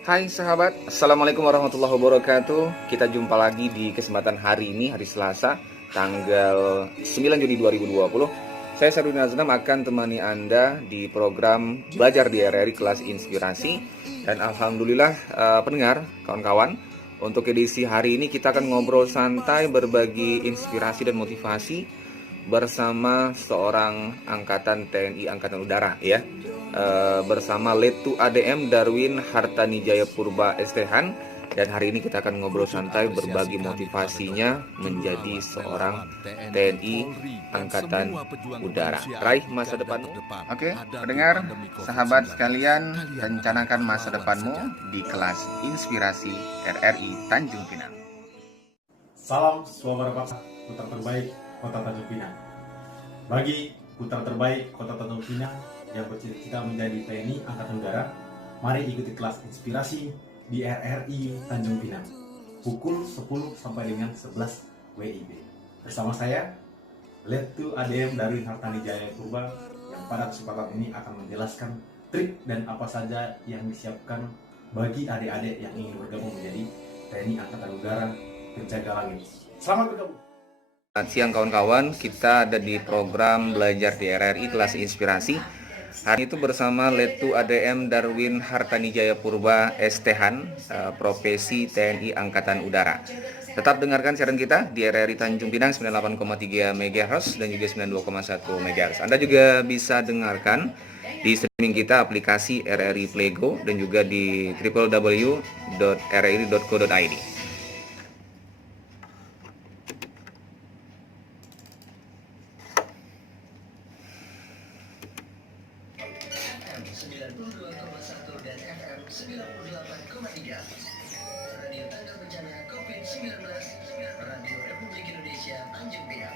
Hai sahabat, Assalamualaikum warahmatullahi wabarakatuh. Kita jumpa lagi di kesempatan hari ini, hari Selasa, tanggal 9 Juni 2020. Saya Sarudin Azlam akan temani Anda di program Belajar di RRI Kelas Inspirasi. Dan Alhamdulillah pendengar, kawan-kawan, untuk edisi hari ini kita akan ngobrol santai, berbagi inspirasi dan motivasi bersama seorang angkatan TNI Angkatan Udara ya. Bersama Letu ADM Darwin Hartani Jayapurba SThan, dan hari ini kita akan ngobrol santai berbagi motivasinya menjadi seorang TNI Angkatan Udara. Raih masa depanmu. Oke, pendengar, sahabat sekalian, rencanakan masa depanmu di kelas Inspirasi RRI Tanjung Pinang. Salam suara bangsa, putra terbaik Kota Tanjung Pinang. Bagi putra terbaik Kota Tanjung Pinang yang bercita-cita menjadi TNI Angkatan Udara, mari ikuti kelas inspirasi di RRI Tanjung Pinang pukul 10 sampai dengan 11 WIB. Bersama saya, Letu ADM Darwin Hartani Jayapurba, yang pada kesempatan ini akan menjelaskan trik dan apa saja yang disiapkan bagi adik-adik yang ingin bergabung menjadi TNI Angkatan Udara Penjaga Langit. Selamat bergabung. Selamat siang kawan-kawan, kita ada di program Belajar di RRI Kelas Inspirasi. Hari itu bersama Letu ADM Darwin Hartani Jayapurba SThan, profesi TNI Angkatan Udara. Tetap dengarkan siaran kita di RRI Tanjung Pinang 98,3 MHz dan juga 92,1 MHz. Anda juga bisa dengarkan di streaming kita aplikasi RRI Playgo dan juga di www.rri.co.id. Radio Tangga Bencana COVID-19, Radio Republik Indonesia Tanjung Pinang.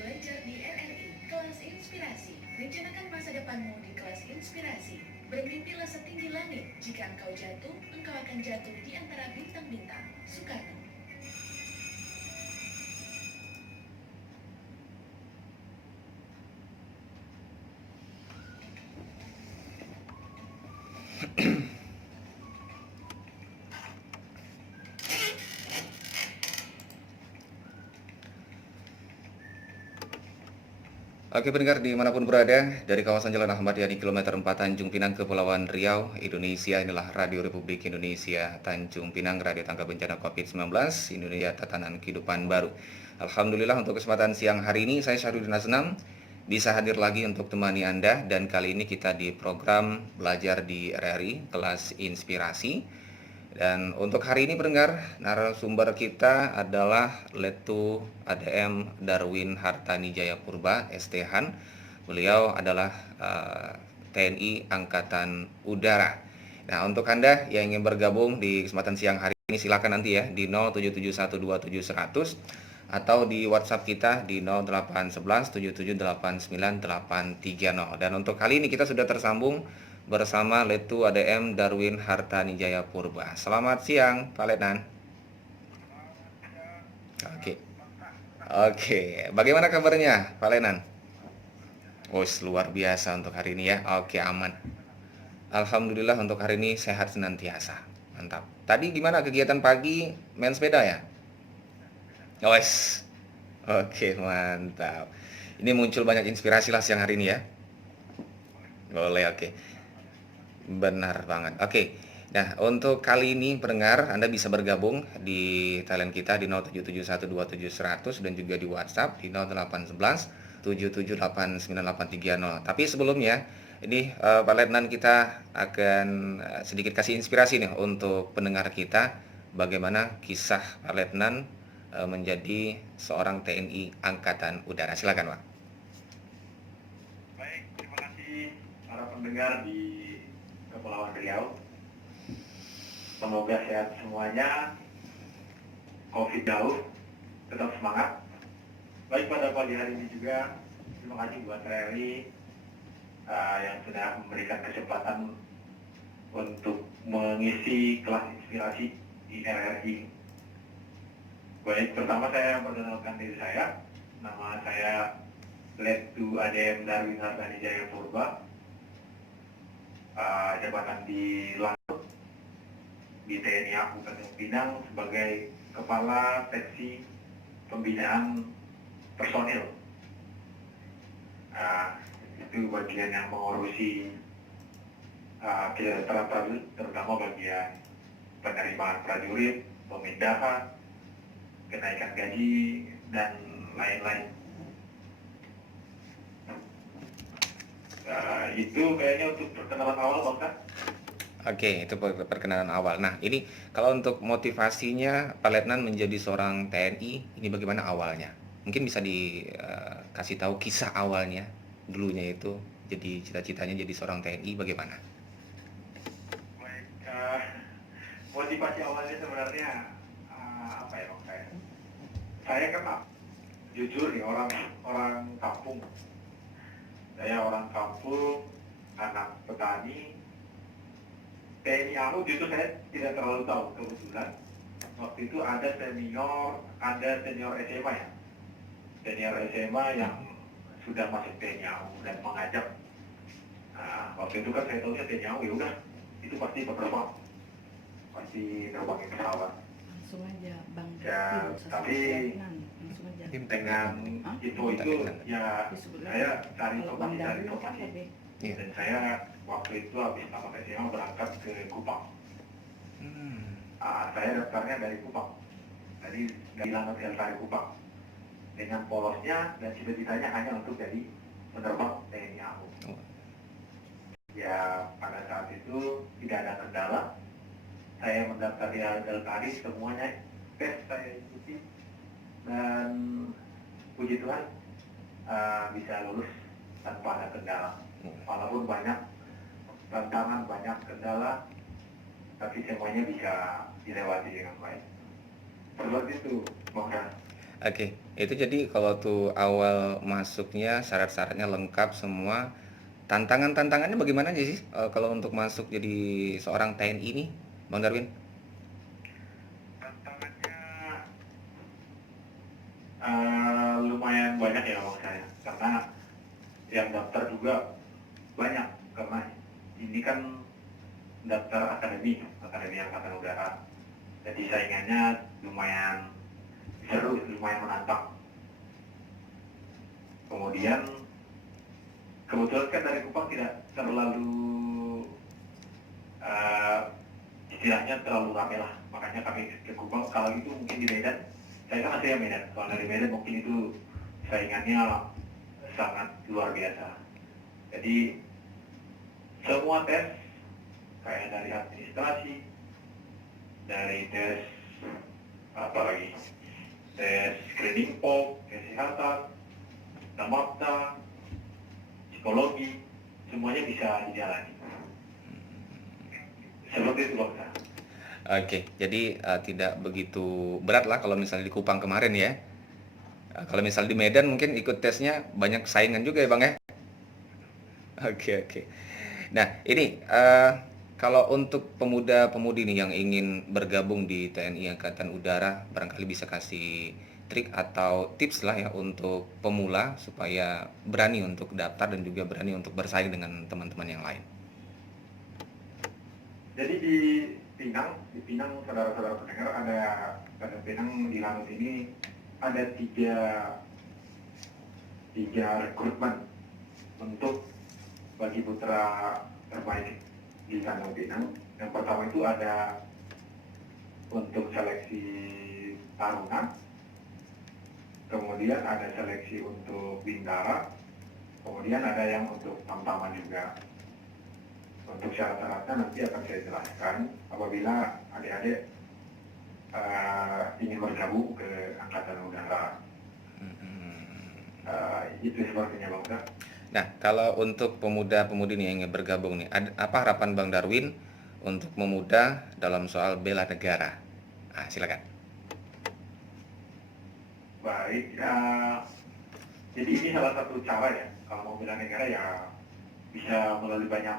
Belajar di RRI Kelas Inspirasi. Rencanakan masa depanmu di Kelas Inspirasi. Bermimpilah setinggi langit. Jika engkau jatuh, engkau akan jatuh di antara bintang-bintang. Soekarno. Oke pendengar dimanapun berada, dari kawasan Jalan Ahmad Yani kilometer 4 Tanjung Pinang Kepulauan Riau, Indonesia, inilah Radio Republik Indonesia Tanjung Pinang, Radio Tangga Bencana COVID-19, Indonesia Tatanan Kehidupan Baru. Alhamdulillah untuk kesempatan siang hari ini saya Syarudin Azlam bisa hadir lagi untuk temani Anda, dan kali ini kita di program Belajar di RRI Kelas Inspirasi. Dan untuk hari ini pendengar, narasumber kita adalah Letu ADM Darwin Hartani Jayapurba SThan. Beliau adalah TNI Angkatan Udara. Nah, untuk Anda yang ingin bergabung di kesempatan siang hari ini, silakan nanti ya di 077127100 atau di WhatsApp kita di 081177898830. Dan untuk kali ini kita sudah tersambung bersama Letu ADM Darwin Hartani Jayapurba. Selamat siang, Pak Letnan. Oke. Bagaimana kabarnya, Pak Letnan? Oh, luar biasa untuk hari ini ya. Oke, aman. Alhamdulillah untuk hari ini sehat senantiasa. Mantap. Tadi gimana kegiatan pagi? Main sepeda ya? Wes. Oke, mantap. Ini muncul banyak inspirasi lah siang hari ini ya. Boleh, oke. Benar banget. Oke. Nah, untuk kali ini pendengar, Anda bisa bergabung di talent kita di 077127100 dan juga di WhatsApp di 0811 77898830. Tapi sebelumnya, ini Pak Letnan, kita akan sedikit kasih inspirasi nih untuk pendengar kita bagaimana kisah Pak Letnan menjadi seorang TNI Angkatan Udara. Silakan, Pak. Baik, terima kasih para pendengar di Kepulauan Riau. Semoga sehat semuanya, COVID jauh, tetap semangat. Baik, pada pagi hari ini juga terima kasih buat RRI yang sudah memberikan kesempatan untuk mengisi kelas inspirasi di RRI. Baik, pertama saya perkenalkan diri saya. Nama saya Lettu ADM Darwin Hardani Jaya Purba, jabatan di Lanut di TNI AU Tanjung Pinang sebagai Kepala Seksi Pembinaan Personil. Itu bagian yang mengurusi kesejahteraan prajurit, terutama bagian penerimaan prajurit, pemindahan, kenaikan gaji, dan lain-lain. Itu kayaknya untuk perkenalan awal, Bang. Oke, itu perkenalan awal. Nah, ini kalau untuk motivasinya Pak Letnan menjadi seorang TNI, ini bagaimana awalnya? Mungkin bisa dikasih tahu kisah awalnya, dulunya itu, jadi cita-citanya jadi seorang TNI bagaimana? Baik, motivasi awalnya sebenarnya apa ya, Bang? Saya kenal, jujur nih, orang kampung. Saya orang kampung, anak petani. TNI AU justru saya tidak terlalu tahu, kebetulan waktu itu ada senior SMA ya, senior SMA yang sudah masuk TNI AU dan mengajak. Waktu itu kan saya tahu TNI AU ya udah, itu pasti penerbang, pasti nerbangin pesawat. Langsung aja Bang. Ya, tapi langsung aja. dengan itu ya saya cari informasi. Iya. Dan saya waktu itu habis tamat SMA berangkat ke Kupang. Saya daftarnya dari Kupang. Jadi dari Lanut Eltari Kupang. Dengan polosnya dan cita-citanya hanya untuk jadi penerbang TNI AU. Ya pada saat itu tidak ada kendala. Saya mendaftar di Eltari, semuanya tes saya ikuti. Dan puji Tuhan bisa lulus tanpa ada kendala. Walaupun banyak tantangan, banyak kendala, tapi semuanya bisa dilewati dengan baik. Seperti itu, Bang. Oke, itu jadi kalau tuh awal masuknya syarat-syaratnya lengkap semua. Tantangannya bagaimana aja sih kalau untuk masuk jadi seorang TNI ini, Bang Darwin? Tantangannya lumayan banyak ya, Bang, saya. Karena yang daftar juga banyak, karena ini kan daftar akademi Angkatan Udara. Jadi saingannya lumayan seru, lumayan menantang. Kemudian kebetulan kan dari Kupang tidak terlalu istilahnya terlalu rame lah, makanya kami ke Kupang. Kalau itu mungkin di Medan, saya kan asli Medan, kalau dari Medan mungkin itu saingannya sangat luar biasa. Jadi semua tes kayak dari administrasi, dari tes apalagi tes screening pop, kesehatan, tamapta, psikologi, semuanya bisa dijalani. Seperti itu, Bang. Oke, jadi tidak begitu berat lah kalau misalnya di Kupang kemarin ya. Kalau misalnya di Medan mungkin ikut tesnya banyak saingan juga ya Bang ya. Oke. Nah ini kalau untuk pemuda-pemudi nih yang ingin bergabung di TNI Angkatan Udara, barangkali bisa kasih trik atau tips lah ya untuk pemula supaya berani untuk daftar dan juga berani untuk bersaing dengan teman-teman yang lain. Jadi di Pinang saudara-saudara pendengar, ada Pinang di Lanut ini ada tiga rekrutmen untuk bagi putra terbaik di Tanjung Pinang. Yang pertama itu ada untuk seleksi taruna, kemudian ada seleksi untuk bintara, kemudian ada yang untuk tamtaman juga. Untuk syarat-syaratnya nanti akan saya jelaskan apabila adik-adik ingin bergabung ke Angkatan Udara. Itu sepertinya, Bang. Nah, kalau untuk pemuda-pemudi nih yang ingin bergabung nih, apa harapan Bang Darwin untuk memuda dalam soal bela negara? Silakan. Baik, jadi ini salah satu cara ya, kalau mau bela negara ya bisa melalui banyak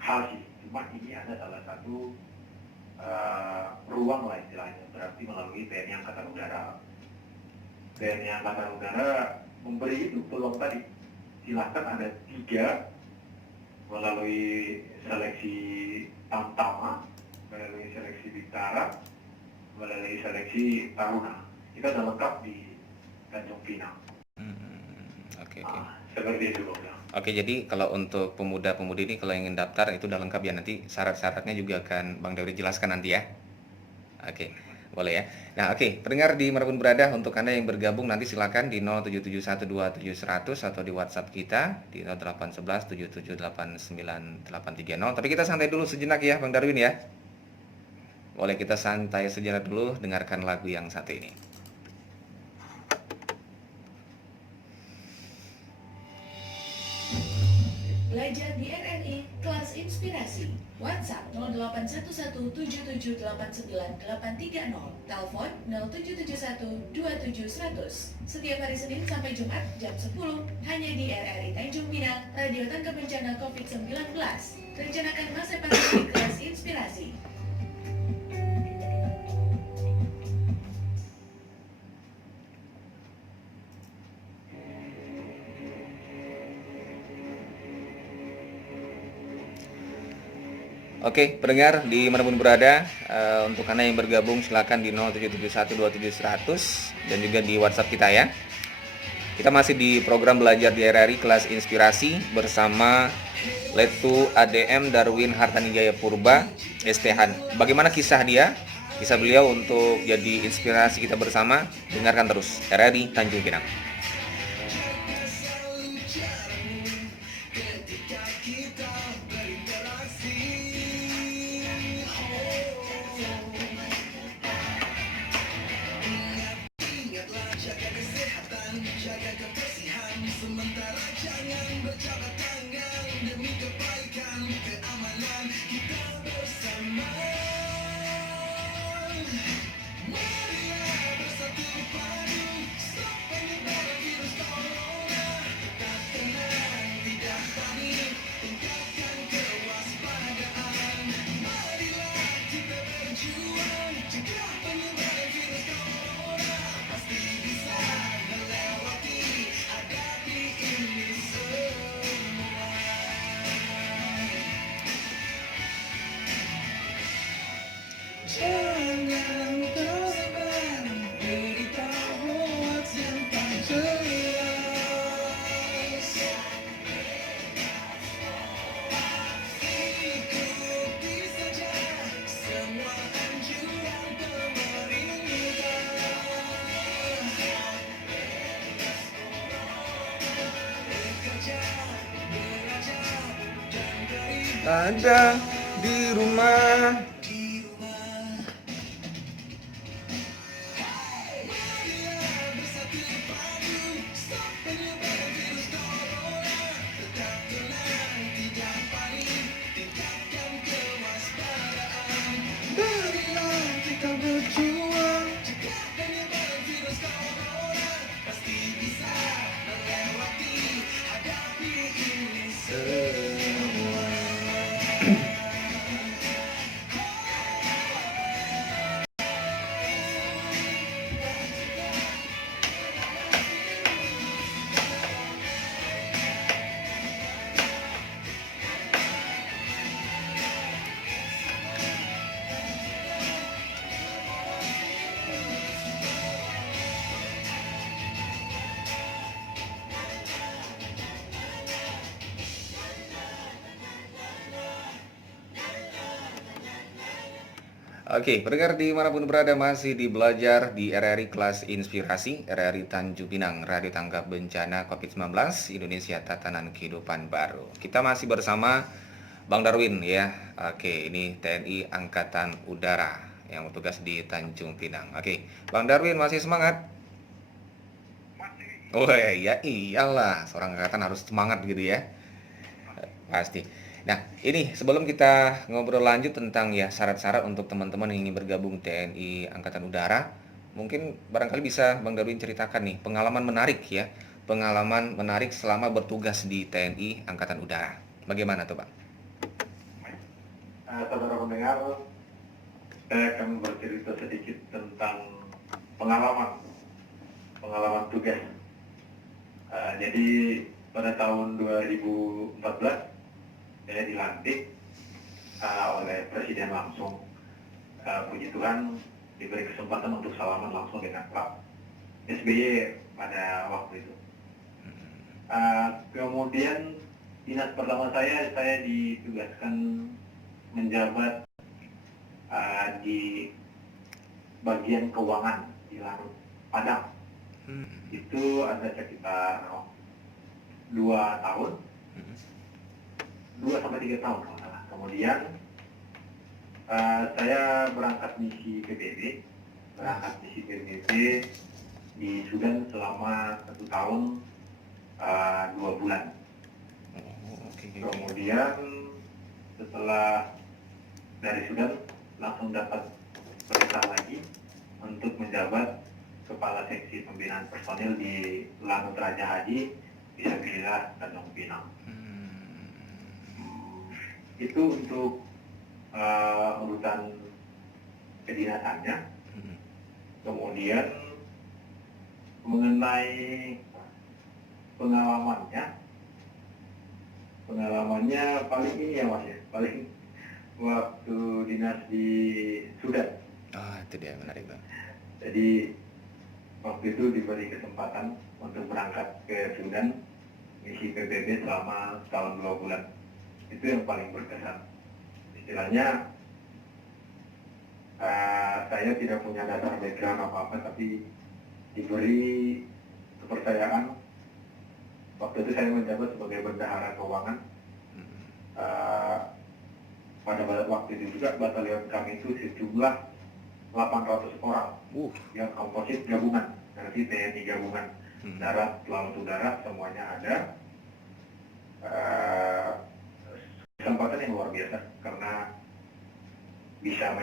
hal sih. Cuma ini ada salah satu ruang lah istilahnya, berarti melalui TNI Angkatan Udara. TNI Angkatan Udara memberi itu peluang tadi silahkan ada 3 melalui seleksi Tamtama, melalui seleksi Bintara, melalui seleksi Taruna. Kita sudah lengkap di Tanjung Pinang. Oke. Seperti itu, Bang. Oke, jadi kalau untuk pemuda-pemudi ini kalau ingin daftar itu udah lengkap ya, nanti syarat-syaratnya juga akan Bang Dauri jelaskan nanti ya. Oke, boleh ya. Nah, oke, pendengar di Manapun Berada, untuk Anda yang bergabung nanti silakan di 07712700 atau di WhatsApp kita di 0811778980. Tapi kita santai dulu sejenak ya, Bang Darwin ya. Boleh kita santai sejenak dulu, dengarkan lagu yang satu ini. Belajar di RRI Kelas Inspirasi. WhatsApp 0811778980, telepon 07712700. Setiap hari Senin sampai Jumat jam 10 hanya di RRI Tanjung Pinang, Radio Tanggap Bencana COVID-19. Rencanakan masa pandemi Kelas Inspirasi. Oke, pendengar di manapun berada, untuk Anda yang bergabung silakan di 07712700 dan juga di WhatsApp kita ya. Kita masih di program belajar di RRI Kelas Inspirasi bersama Letu ADM Darwin Hartanijaya Purba, STH. Bagaimana kisah dia? Kisah beliau untuk jadi inspirasi kita bersama. Dengarkan terus RRI Tanjung Pinang. Ada di rumah. Oke, pendengar dimanapun berada masih di belajar di RRI Kelas Inspirasi, RRI Tanjung Pinang, Radio Tanggap Bencana COVID-19, Indonesia Tatanan Kehidupan Baru. Kita masih bersama Bang Darwin ya. Oke, ini TNI Angkatan Udara yang bertugas di Tanjung Pinang. Oke, Bang Darwin masih semangat? Oh ya iyalah, seorang angkatan harus semangat gitu ya. Pasti. Nah, ini sebelum kita ngobrol lanjut tentang ya syarat-syarat untuk teman-teman yang ingin bergabung TNI Angkatan Udara, mungkin barangkali bisa Bang Darwin ceritakan nih pengalaman menarik ya, pengalaman menarik selama bertugas di TNI Angkatan Udara. Bagaimana tuh, Bang? Saudara pendengar, saya akan bercerita sedikit tentang pengalaman tugas. Jadi pada tahun 2014 saya dilantik oleh Presiden langsung. Puji Tuhan diberi kesempatan untuk salaman langsung dengan Pak SBY pada waktu itu. Kemudian dinas pertama saya ditugaskan menjabat di bagian keuangan di Lanut Padang. Itu ada sekitar 2 tahun, 2 sampai 3 tahun kalau salah. Kemudian saya berangkat misi PBB di Sudan selama 1 tahun 2 bulan. Kemudian setelah dari Sudan langsung dapat perintah lagi untuk menjabat Kepala Seksi Pembinaan Personil di Lanut Raja Haji Fisabilillah Tanjung Pinang. Itu untuk urutan kedinasannya. Kemudian mengenai pengalamannya paling ini ya Mas ya, paling waktu dinas di Sudan. Itu dia menarik Bang. Jadi waktu itu diberi kesempatan untuk berangkat ke Sudan misi PBB selama tahun 2 bulan. Itu yang paling berkesan. Istilahnya saya tidak punya dasar background apa-apa, tapi diberi kepercayaan. Waktu itu saya menjabat sebagai bendahara keuangan. Pada waktu itu juga batalion kami itu sejumlah 800 orang yang komposit gabungan, berarti TNI gabungan, darat, laut, udara, semuanya ada. Kesempatan yang luar biasa karena bisa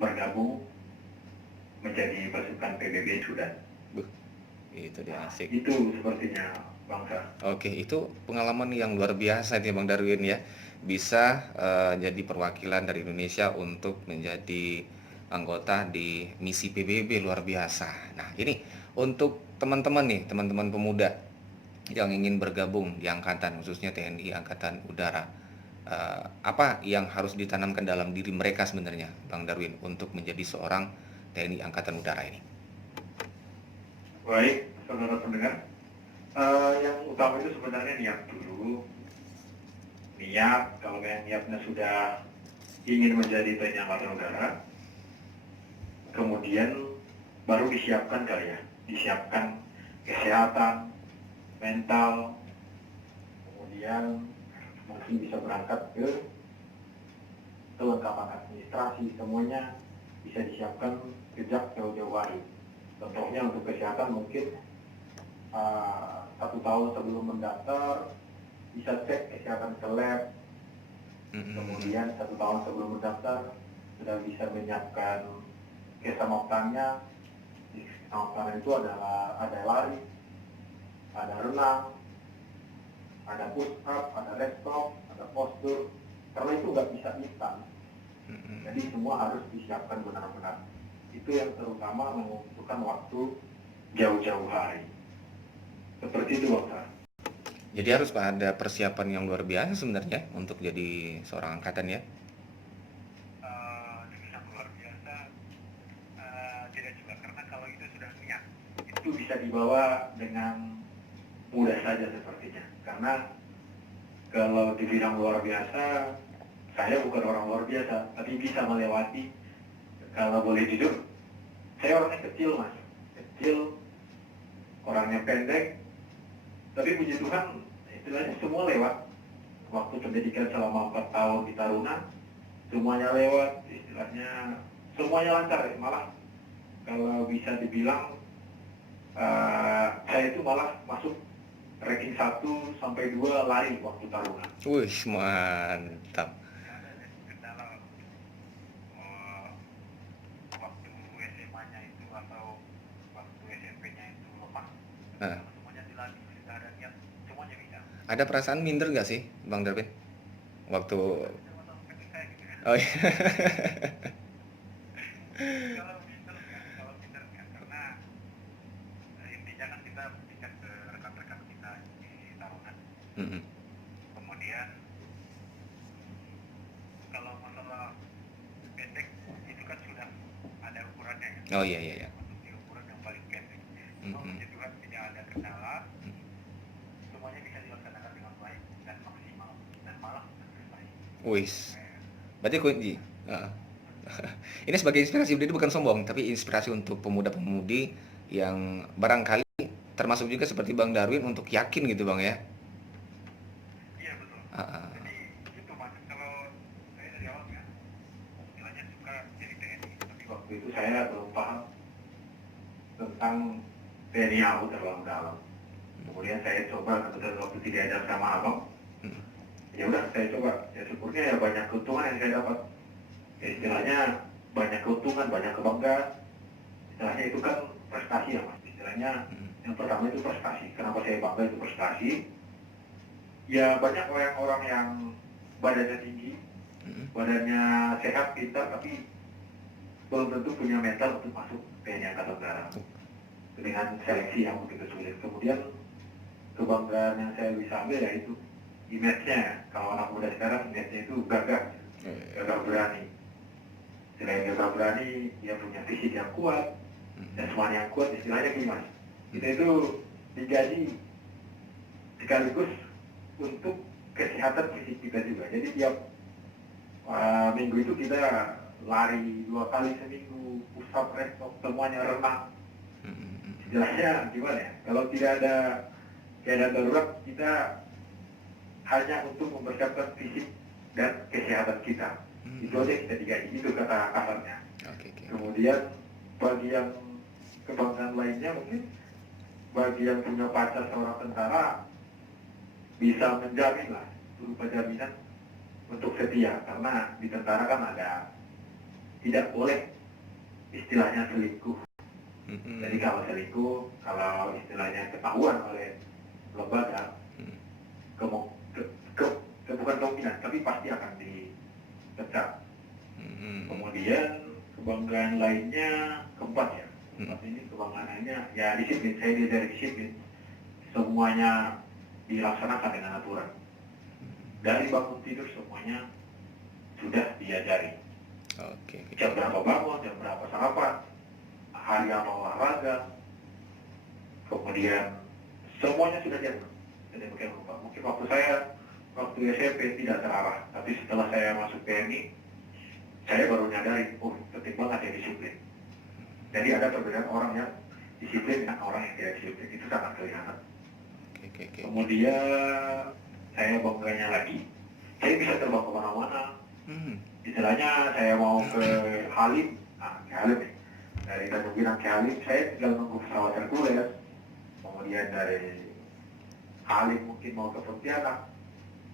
bergabung menjadi pasukan PBB Sudan. Itu dia asik. Itu sepertinya bangsa. Oke, itu pengalaman yang luar biasa nih Bang Darwin ya. Bisa jadi perwakilan dari Indonesia untuk menjadi anggota di misi PBB, luar biasa. Nah, ini untuk teman-teman nih, teman-teman pemuda yang ingin bergabung di angkatan, khususnya TNI Angkatan Udara. Apa yang harus ditanamkan dalam diri mereka sebenarnya, Bang Darwin, untuk menjadi seorang TNI Angkatan Udara ini? Baik, saudara pendengar. Yang utama itu sebenarnya niat dulu. Niat, kalau yang niatnya sudah ingin menjadi TNI Angkatan Udara, kemudian baru disiapkan kali ya, disiapkan kesehatan, mental, kemudian mungkin bisa berangkat ke kelengkapan administrasi, semuanya bisa disiapkan sejak jauh-jauh hari. Contohnya untuk kesehatan mungkin 1 tahun sebelum mendaftar bisa cek kesehatan ke lab. Kemudian 1 tahun sebelum mendaftar sudah bisa menyiapkan kesamoktannya. Di kesamoktan itu ada lari, ada renang, ada push up, ada laptop, ada postur. Karena itu nggak bisa instan. Jadi semua harus disiapkan benar-benar. Itu yang terutama membutuhkan waktu jauh-jauh hari. Seperti itu, Dokter. Jadi harus ada persiapan yang luar biasa sebenarnya untuk jadi seorang angkatan ya. Sangat luar biasa. Tidak juga karena kalau itu sudah niat, itu bisa dibawa dengan mudah saja sepertinya. Karena kalau dibilang luar biasa, saya bukan orang luar biasa, tapi bisa melewati. Kalau boleh jujur, saya orangnya kecil Mas, kecil, orangnya pendek, tapi puji Tuhan istilahnya semua lewat. Waktu pendidikan selama 4 tahun di Taruna, semuanya lewat, istilahnya semuanya lancar ya. Malah kalau bisa dibilang saya itu malah masuk ranking 1 sampai 2 lari waktu Taruna. Wih, mantap. Waktu SMA-nya itu atau waktu SMP-nya itu lepas, Nah, semuanya dilatih, tidak ada niat, semuanya bisa. ada perasaan minder nggak sih, Bang Darwin? Waktu oh iya. Kalau pinter kan, karena intinya kan kita berikan ke rekan-rekan kita Mm-mm. Kemudian kalau masalah pendek itu kan sudah ada ukurannya ya. Oh iya iya iya. Masuk di ukuran yang paling pendek. Mm-mm. Puji Tuhan tidak ada kendala. Semuanya bisa dilaksanakan dengan baik dan maksimal dan malah berprestasi. Wis. Berarti kunci. Heeh. Ini sebagai inspirasi, ini bukan sombong, tapi inspirasi untuk pemuda-pemudi yang barangkali termasuk juga seperti Bang Darwin untuk yakin gitu Bang ya. Iya betul. Heeh. Jadi itu mas, kalau saya dari awal ya, istilahnya suka jadi TNI. Tapi waktu itu saya belum paham tentang TNI AU terlalu dalam. Kemudian saya coba kebetulan waktu tidak ada sama abang. Mm. Ya udah saya coba. Ya syukurnya ya banyak keuntungan yang saya dapat. Ya, istilahnya banyak keuntungan, banyak kebanggaan. Istilahnya itu kan prestasi ya mas. Istilahnya yang pertama itu prestasi. Kenapa saya bangga itu prestasi? Ya banyak orang-orang yang badannya tinggi, badannya sehat, pintar, tapi belum tentu punya mental untuk masuk TNI Angkatan Udara dengan seleksi yang begitu sulit. Kemudian kebanggaan yang saya bisa ambil yaitu image-nya. Kalau anak muda sekarang image-nya itu gagah berani. Selain gagah berani, dia punya fisik yang kuat, dan semuanya yang kuat istilahnya gimana? Kita itu digaji sekaligus untuk kesehatan fisik kita juga. Jadi tiap minggu itu kita lari 2 kali seminggu, push up, rest up, semuanya renang. Istilahnya gimana ya? Kalau tidak ada keadaan darurat, kita hanya untuk mempersiapkan fisik dan kesehatan kita. Itu aja kita digaji, itu kata kasarnya. Oke. Kemudian bagi yang kebanggaan lainnya mungkin bagi yang punya pacar seorang tentara bisa menjamin lah berupa jaminan untuk setia, karena di tentara kan ada tidak boleh istilahnya selingkuh. Jadi kalau selingkuh, kalau istilahnya ketahuan oleh lembaga, bukan kemungkinan, tapi pasti akan dipecat. Kemudian kebanggaan lainnya keempat ya. Keempat ini kebanggaan lainnya ya disiplin. Saya diajari disiplin. Semuanya dilaksanakan dengan aturan. Dari bangun tidur semuanya sudah diajari. Oke. Jam berapa bangun, jam berapa sarapan, hari apa olahraga. Kemudian semuanya sudah diatur. Jadi bukan lupa. Mungkin waktu SMP tidak terarah, tapi setelah saya masuk TNI, saya baru nyadari, penting banget ya disiplin. Jadi ada perbedaan orang yang disiplin dengan orang yang tidak disiplin, itu sangat kelihatan. Oke. Kemudian saya bangganya lagi, saya bisa terbang kemana-mana. Istilahnya saya mau ke Halim, ke Halim nih. Dari Tanjung Pinang ke Halim, saya tinggal nunggu pesawat Hercules. Kemudian dari Halim mungkin mau ke Pontianak,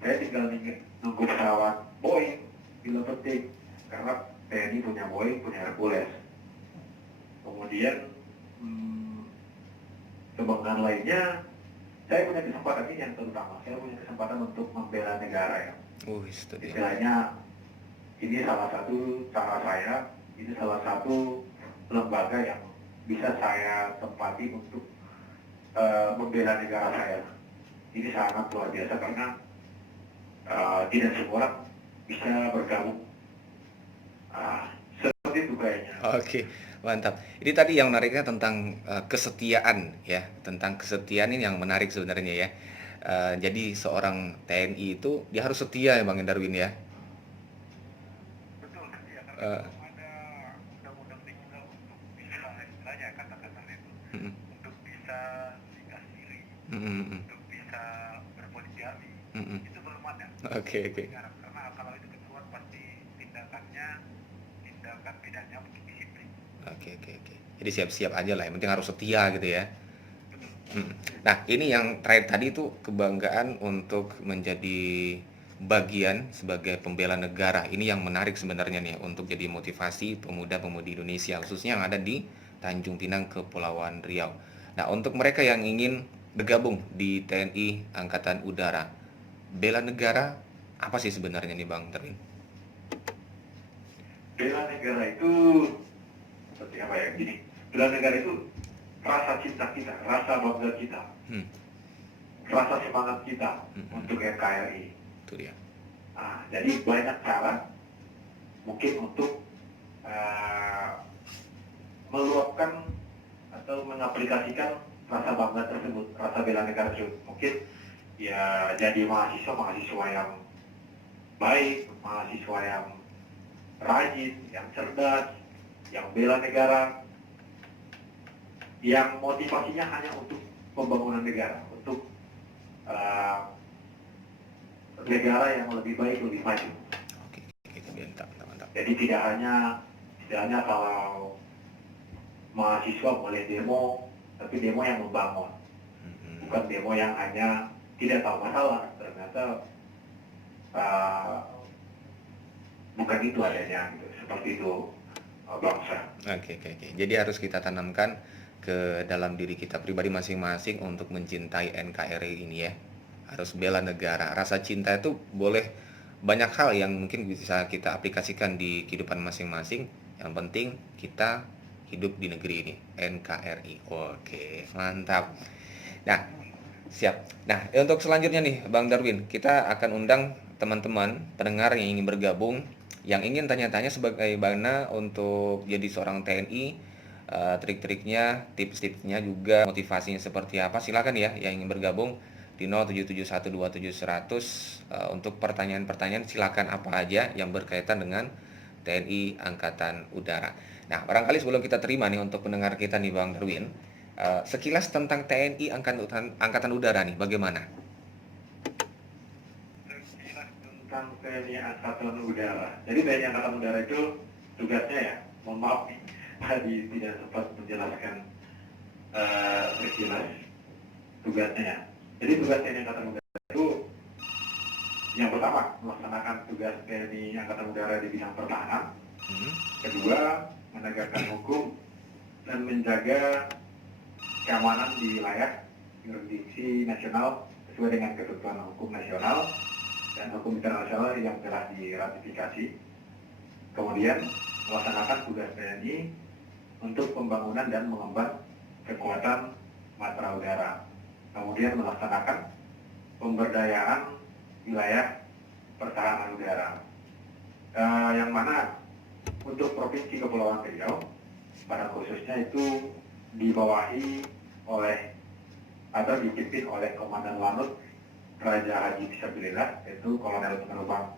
saya tinggal nunggu pesawat Boeing bila penting, karena TNI punya Boeing, punya Hercules. Kemudian kebanggaan lainnya, saya punya kesempatan ini yang terutama, saya punya kesempatan untuk membela negara ya. Istilahnya ini salah satu cara saya, ini salah satu lembaga yang bisa saya tempati untuk membela negara saya. Ini sangat luar biasa karena tidak semua orang bisa bergabung seperti itu kayaknya. Oke, mantap. Ini tadi yang menariknya tentang kesetiaan ya, tentang kesetiaan ini yang menarik sebenarnya ya. Jadi seorang TNI itu dia harus setia ya Bang Darwin ya. Betul, ya, karena ada undang-undang juga untuk bisa istilahnya kata-kata itu untuk bisa nikah siri, untuk bisa berpoligami, itu belum ada. Oke. Karena kalau itu keluar pasti tindakan pidananya mungkin disiplin. Oke. Jadi siap-siap aja lah, yang penting harus setia gitu ya. Nah, ini yang terakhir tadi itu kebanggaan untuk menjadi bagian sebagai pembela negara. Ini yang menarik sebenarnya nih untuk jadi motivasi pemuda-pemudi Indonesia, khususnya yang ada di Tanjung Pinang, Kepulauan Riau. Nah, untuk mereka yang ingin bergabung di TNI Angkatan Udara, bela negara apa sih sebenarnya nih Bang Darwin? Bela negara itu seperti apa ya? Gini, bela negara itu rasa cinta kita, rasa bangga kita. rasa semangat kita untuk NKRI. Itu dia. Jadi banyak cara mungkin untuk meluapkan atau mengaplikasikan rasa bangga tersebut, rasa bela negara tersebut. Mungkin ya jadi mahasiswa yang baik, mahasiswa yang rajin, yang cerdas, yang bela negara, yang motivasinya hanya untuk pembangunan negara, untuk negara yang lebih baik, lebih maju. Oke, gitu, mantap. Jadi tidak hanya kalau mahasiswa boleh demo, tapi demo yang membangun, bukan demo yang hanya tidak tahu masalah. Ternyata bukan itu adanya, gitu. Seperti itu bangsa. Oke. Jadi harus kita tanamkan ke dalam diri kita pribadi masing-masing untuk mencintai NKRI ini ya. Harus bela negara. Rasa cinta itu boleh banyak hal yang mungkin bisa kita aplikasikan di kehidupan masing-masing. Yang penting kita hidup di negeri ini, NKRI. Oke, mantap. Nah, siap. Nah, untuk selanjutnya nih, Bang Darwin, kita akan undang teman-teman pendengar yang ingin bergabung, yang ingin tanya-tanya sebagaimana untuk jadi seorang TNI, trik-triknya, tips-tipsnya juga, motivasinya seperti apa. Silakan ya yang ingin bergabung di 07712700 untuk pertanyaan-pertanyaan, silakan apa aja yang berkaitan dengan TNI Angkatan Udara. Nah, barangkali sebelum kita terima nih untuk pendengar kita nih Bang Darwin, sekilas tentang TNI Angkatan Udara nih, bagaimana? Sekilas tentang TNI Angkatan Udara. Jadi TNI Angkatan Udara itu tugasnya ya, mohon maaf nih, tadi tidak sempat menjelaskan sekilas tugasnya ya. Jadi tugas TNI Angkatan Udara itu yang pertama, melaksanakan tugas TNI Angkatan Udara di bidang pertahanan. Kedua, menegakkan hukum dan menjaga keamanan di wilayah jurisdiksi nasional sesuai dengan ketentuan hukum nasional dan hukum internasional yang telah diratifikasi. Kemudian, melaksanakan tugas TNI untuk pembangunan dan mengembang kekuatan matra udara. Kemudian melaksanakan pemberdayaan wilayah pertahanan udara. Yang mana untuk Provinsi Kepulauan Riau, pada khususnya itu dibawahi oleh atau dipimpin oleh Komandan Lanut Raja Haji Fisabilillah, yaitu Kolonel Penerbang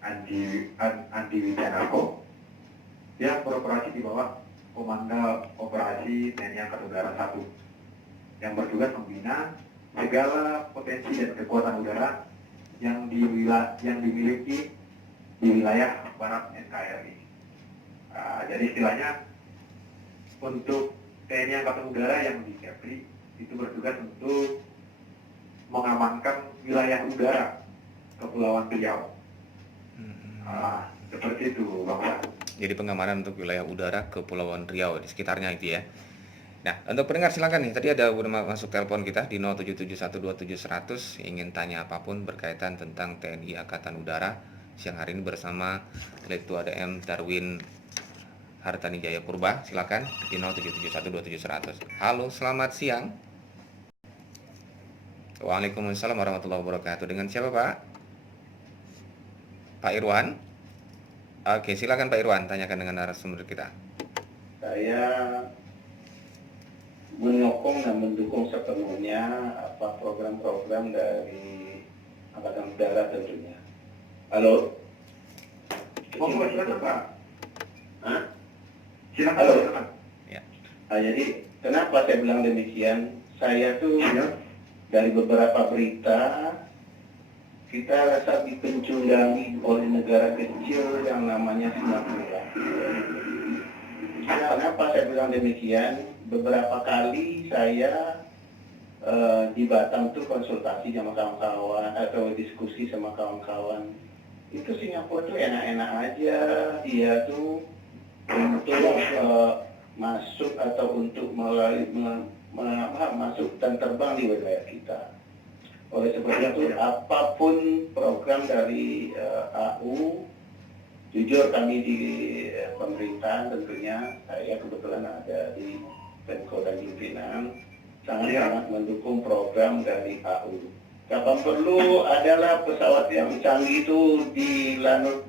Andi Wijanarko, yang beroperasi di bawah Komando Operasi TNI Angkatan Udara 1, yang bertugas membina segala potensi dan kekuatan udara yang dimiliki di wilayah barat NKRI. Jadi istilahnya untuk TNI Angkatan Udara yang di Kepri itu bertugas untuk mengamankan wilayah udara Kepulauan Riau. Seperti itu, Bang. Jadi pengamanan untuk wilayah udara Kepulauan Riau di sekitarnya itu ya. Nah, untuk pendengar silakan nih. Tadi ada masuk telepon kita di 07712700 ingin tanya apapun berkaitan tentang TNI Angkatan Udara. Siang hari ini bersama Letu ADM Darwin Hartani Jaya Purba. Silakan di 07712700. Halo, selamat siang. Waalaikumsalam warahmatullahi wabarakatuh. Dengan siapa, Pak? Pak Irwan? Oke, silakan Pak Irwan, tanyakan dengan narasumber kita. Saya menyokong dan mendukung sepenuhnya program-program dari Angkatan Udara tentunya. Halo? Silakan, Pak. Hah? Silakan, Halo? silakan. Ya. Jadi, kenapa saya bilang demikian? Saya tuh dari beberapa berita, kita rasa dipencundangi oleh negara kecil yang namanya Singapura. Kenapa saya bilang demikian? Beberapa kali saya di Batam tuh konsultasi sama kawan-kawan atau diskusi sama kawan-kawan. Itu Singapura tuh enak-enak aja, dia tuh untuk masuk atau untuk masuk dan terbang di wilayah kita. Oleh sebab itu, apapun program dari AU, jujur kami di pemerintahan tentunya, saya kebetulan ada di Pemko dan pimpinan, sangat-sangat mendukung program dari AU. Kapan perlu adalah pesawat yang canggih itu di Lanut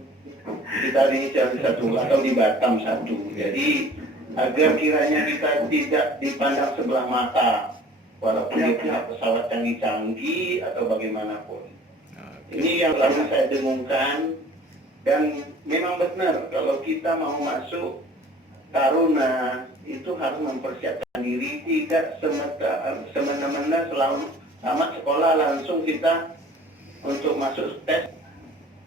kita di Jambi satu atau di Batam satu. Jadi agar kiranya kita tidak dipandang sebelah mata walaupun dia punya pesawat canggih-canggih atau bagaimanapun. Ini yang selalu saya dengungkan, dan memang benar kalau kita mau masuk Taruna itu harus mempersiapkan diri, tidak semena-mena selalu tamat sekolah langsung kita untuk masuk tes.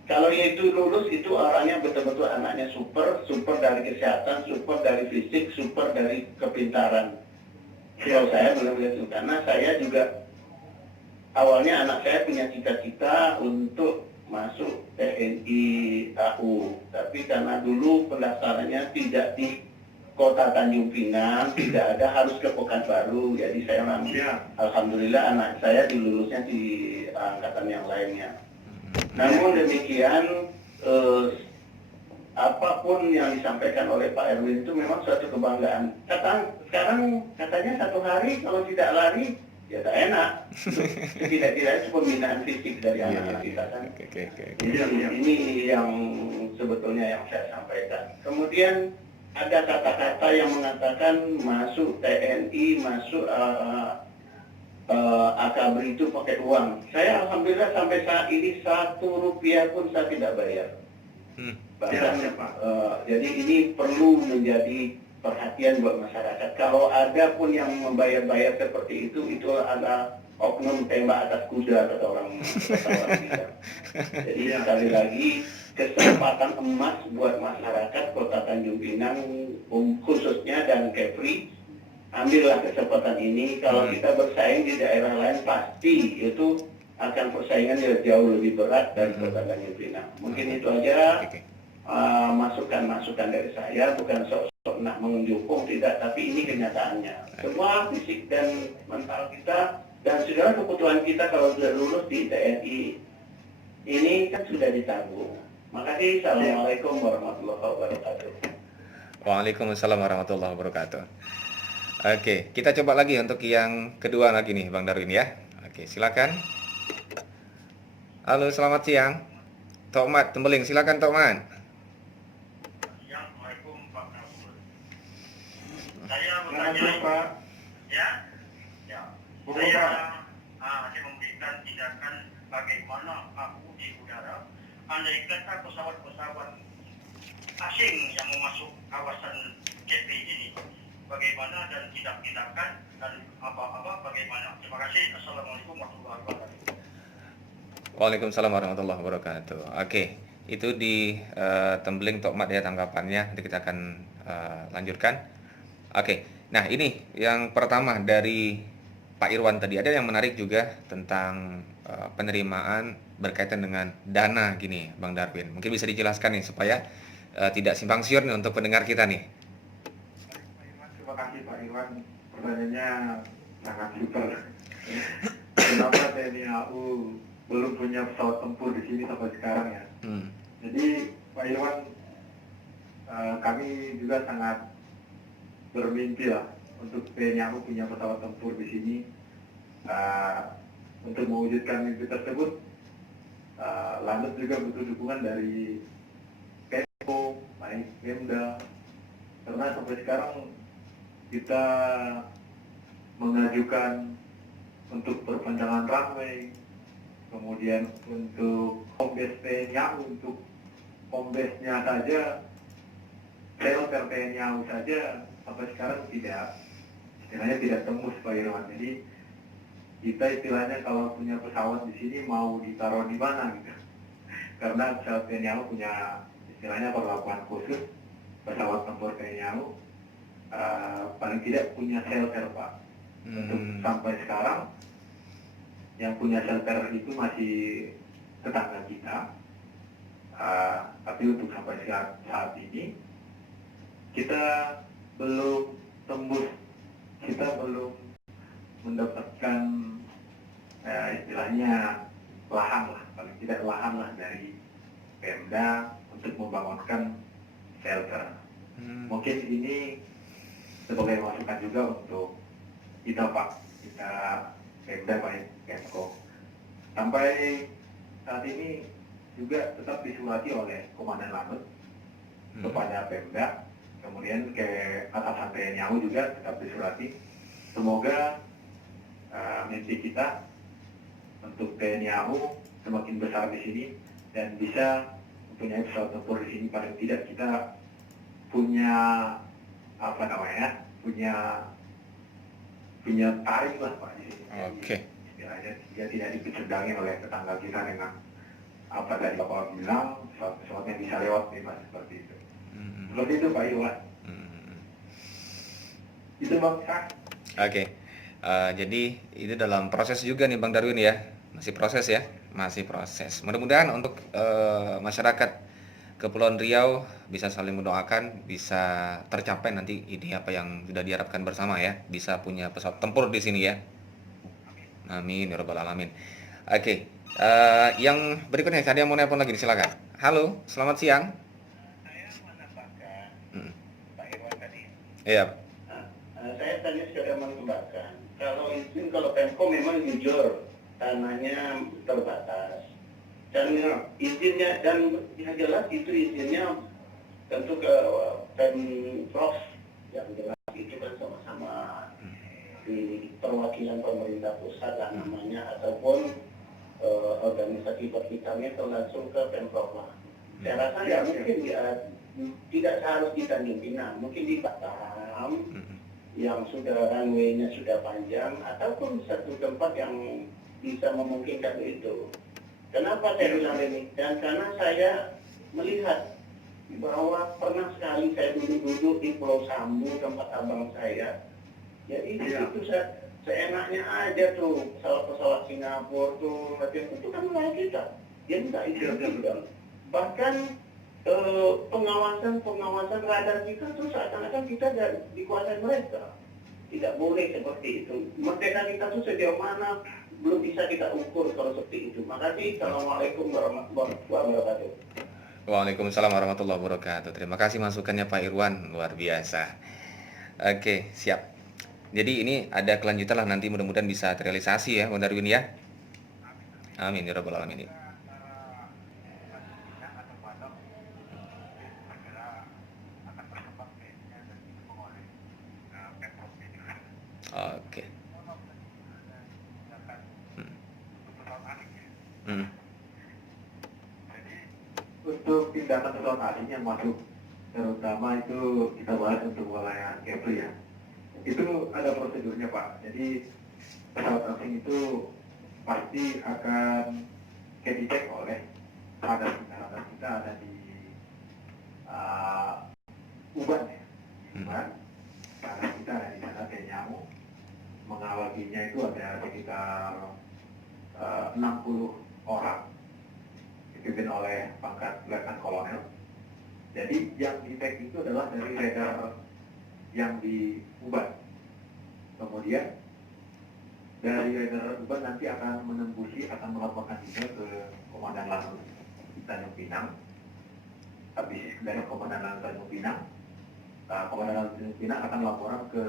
Kalau itu lulus, itu orangnya betul-betul anaknya super dari kesehatan, super dari fisik, super dari kepintaran. Kalau saya belum lihat itu, karena saya juga awalnya anak saya punya cita-cita untuk masuk TNI AU, tapi karena dulu pendaftarannya tidak di Kota Tanjung Pinang, tidak ada, harus ke Pekanbaru. Jadi saya alhamdulillah anak saya dilulusnya di angkatan yang lainnya. Namun demikian, apapun yang disampaikan oleh Pak Erwin itu memang suatu kebanggaan. Sekarang katanya satu hari kalau tidak lari, ya tak enak. Tidak-tidak itu pembinaan fisik dari anak-anak kita kan. Ini yang sebetulnya yang saya sampaikan. Kemudian ada kata-kata yang mengatakan masuk TNI, masuk AKABRI itu pakai uang. Saya alhamdulillah sampai saat ini 1 rupiah pun saya tidak bayar. Bahkan, jadi ini perlu menjadi perhatian buat masyarakat. Kalau ada pun yang membayar-bayar seperti itu ada oknum tembak atas kuda kata orang kita. Jadi sekali lagi kesempatan emas buat masyarakat Kota Tanjung Pinang khususnya dan Kepri, ambillah kesempatan ini. Kalau kita bersaing di daerah lain pasti itu akan persaingan jauh lebih berat dari Kota Tanjung Pinang. Mungkin itu aja masukan-masukan dari saya, bukan sok-sok nak menjukung, tidak, tapi ini kenyataannya. Semua fisik dan mental kita dan segala kebutuhan kita kalau sudah lulus di TNI ini kan sudah ditanggung. Makasih. Assalamualaikum warahmatullahi wabarakatuh. Waalaikumsalam warahmatullahi wabarakatuh. Oke, kita coba lagi untuk yang kedua lagi nih Bang Darwin ya. Oke, silakan. Halo, selamat siang. Tokmat Tembeling, silakan Tokmat. Assalamualaikum Pak Kapolri. Saya bertanya, Pak. ya, saya memberikan tindakan bagaimana aku di udara. Andai kata pesawat-pesawat asing yang masuk kawasan KP ini, bagaimana dan tindakan dan apa-apa bagaimana. Terima kasih. Assalamualaikum warahmatullahi wabarakatuh. Waalaikumsalam warahmatullahi wabarakatuh. Oke, itu di Tembeling Tokmat ya tanggapannya. Nanti kita akan lanjutkan. Oke, nah ini yang pertama dari Pak Irwan tadi. Ada yang menarik juga tentang penerimaan berkaitan dengan dana gini, Bang Darwin. Mungkin bisa dijelaskan nih supaya tidak simpang siur nih untuk pendengar kita nih. Terima kasih Pak Irwan, pertanyaannya sangat super. Kenapa TNI AU belum punya pesawat tempur di sini sampai sekarang ya? Jadi Pak Irwan, kami juga sangat bermimpi lah untuk TNI AU punya pesawat tempur di sini. Untuk mewujudkan mimpi tersebut, Lanut juga butuh dukungan dari Kepo, Pemda, karena sampai sekarang kita mengajukan untuk perpanjangan runway, kemudian untuk home base TNI AU, untuk home base-nya saja, shelter TNI AU saja sampai sekarang istilahnya tidak tembus Pak Irwan. Jadi kita istilahnya kalau punya pesawat di sini mau ditaruh di mana gitu. Karena pesawat TNI AU punya istilahnya perlakuan khusus, pesawat tempur TNI AU paling tidak punya shelter Pak. Untuk sampai sekarang yang punya shelter itu masih tetangga kita. Tapi untuk sampai saat ini kita belum tembus, kita belum mendapatkan istilahnya lahan lah, paling tidak lahan lah dari Pemda untuk membangunkan shelter. Mungkin ini sebagai masukan juga untuk kita Pak, kita Pemda baik Pemko. Sampai saat ini juga tetap disurati oleh Komandan Lanut kepada Pemda, kemudian ke atasan TNI AU juga tetap disurati. Semoga mimpi kita untuk TNI AU semakin besar di sini dan bisa mempunyai pesawat tempur di sini. Paling tidak kita punya punya tarik lah Pak di sini. Oke. Istilahnya dia tidak dipecundangin oleh tetangga kita dengan apa tadi Bapak bilang, pesawat-pesawatnya bisa lewat bebas seperti itu. Seperti itu Pak Iwan. Itu Bang Kak. Oke. Jadi itu dalam proses juga nih Bang Darwin ya. Masih proses ya. Masih proses. Mudah-mudahan untuk masyarakat Kepulauan Riau bisa saling mendoakan, bisa tercapai nanti ini apa yang sudah diharapkan bersama ya, bisa punya pesawat tempur di sini ya. Amin ya rabbal alamin. Oke, yang berikutnya ada yang mau nelpon lagi nih, silakan. Halo, selamat siang. Saya menambahkan Pak Irwan tadi. Iya. Saya tadi sudah menambahkan kalau Pemko memang jujur tanahnya terbatas. Dan izinnya, dan yang jelas itu izinnya tentu ke Pemprov, yang jelas itu kan sama-sama di perwakilan pemerintah pusat lah namanya, ataupun organisasi perhutanian atau langsung ke Pemprov lah. Saya rasa ya mungkin tidak harus di Tanjung Pinang, mungkin di Batam yang sudah runway-nya sudah panjang, ataupun satu tempat yang bisa memungkinkan itu. Kenapa saya bilang demikian? Karena saya melihat bahwa pernah sekali saya duduk-duduk di Pulau Sambu, tempat abang saya. Jadi itu seenaknya aja tuh pesawat Singapura tuh, itu kan wilayah kita. Dia minta izin. Bahkan pengawasan radar kita tuh seakan-akan kita dikuasai mereka. Tidak boleh seperti itu. Merdeka kita tuh sejauh mana belum bisa kita ukur kalau seperti itu. Makasih. Assalamualaikum warahmatullahi wabarakatuh. Waalaikumsalam warahmatullahi wabarakatuh. Terima kasih masukannya Pak Irwan, luar biasa. Oke, siap. Jadi ini ada kelanjutan lah, nanti mudah-mudahan bisa terrealisasi ya Bang Darwin ya. Amin ya rabbal alamin. Oke. Untuk tindakan pesawat asing yang masuk, terutama itu kita bahas untuk wilayah Kepri ya. Itu ada prosedurnya Pak. Jadi pesawat asing itu pasti akan dicek oleh radar kita. Radar kita ada di Uban ya. Uban. Radar kita ada di sana TNI AU. Mengawalinya itu ada sekitar 60 orang, dipimpin oleh pangkat letnan kolonel. Jadi yang di-tag itu adalah dari radar yang di Uban. Kemudian dari radar Uban nanti akan melaporkan juga ke Komandan Lanut Tanjung Pinang. Habis dari Komandan Lanut Tanjung Pinang, Komandan Lanut Tanjung Pinang akan laporan ke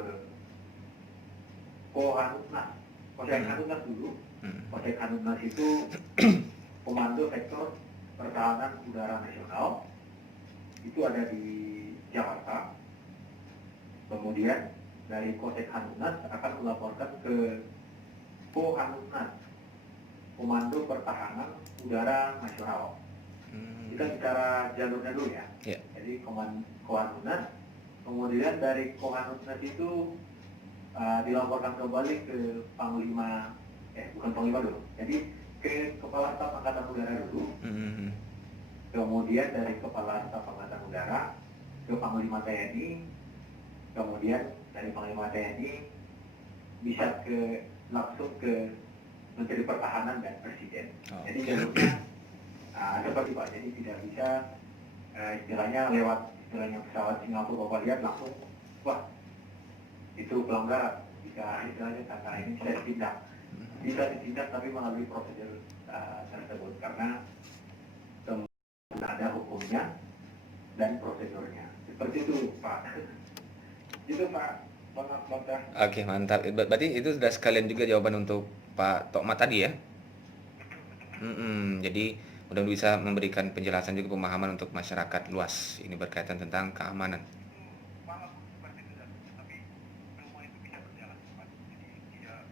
Kohanutnas. Kohanutnas dulu. Kohanutnas itu Komando Sektor Pertahanan Udara Nasional, itu ada di Jakarta. Kemudian dari Kosek Hanutnas akan melaporkan ke Kohanutnas, Komando Pertahanan Udara Nasional. Kita bicara jalurnya dulu ya. Yeah. Jadi Kohanutnas, kemudian dari Kohanutnas itu dilaporkan kembali ke Panglima, bukan Panglima dulu. Jadi ke Kepala Staf Angkatan Udara dulu. Kemudian dari Kepala Staf Angkatan Udara ke Panglima TNI. Kemudian dari Panglima TNI bisa langsung ke Menteri Pertahanan dan Presiden. Jadi jalurnya seperti Pak. Jadi tidak bisa istilahnya pesawat Singapura Bapak lihat langsung, wah itu pelanggaran, bisa istilahnya kata ini bisa ditindak tapi melalui prosedur tersebut karena ada hukumnya dan prosedurnya seperti itu Pak. Itu Pak. banget Bangka. Oke, mantap. Berarti itu sudah sekalian juga jawaban untuk Pak Tokmat tadi ya? Jadi udah bisa memberikan penjelasan juga pemahaman untuk masyarakat luas. Ini berkaitan tentang keamanan. Walaupun seperti itu, tapi semua itu bisa berjalan cepat. Jadi tidak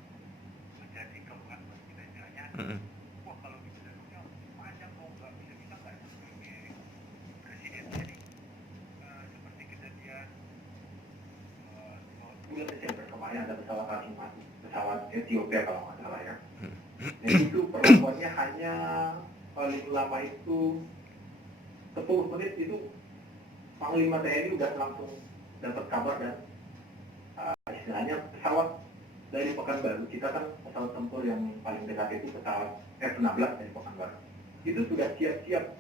menjadi keluhan bagi kita istilahnya. Mm-mm. Wah kalau gitu duduknya panjang kok nggak bisa nggak sebagai presiden. Jadi seperti kejadian Bulan Desember kemarin ada pesawat Rasiman, pesawat Ethiopia kalau nggak salah ya. Dan itu perlakuannya hanya paling lama itu 10 menit itu Panglima TNI udah langsung dapat kabar dan istilahnya pesawat dari Pekanbaru, kita kan pesawat tempur yang paling dekat itu pesawat F-16 dari Pekanbaru. Itu sudah siap-siap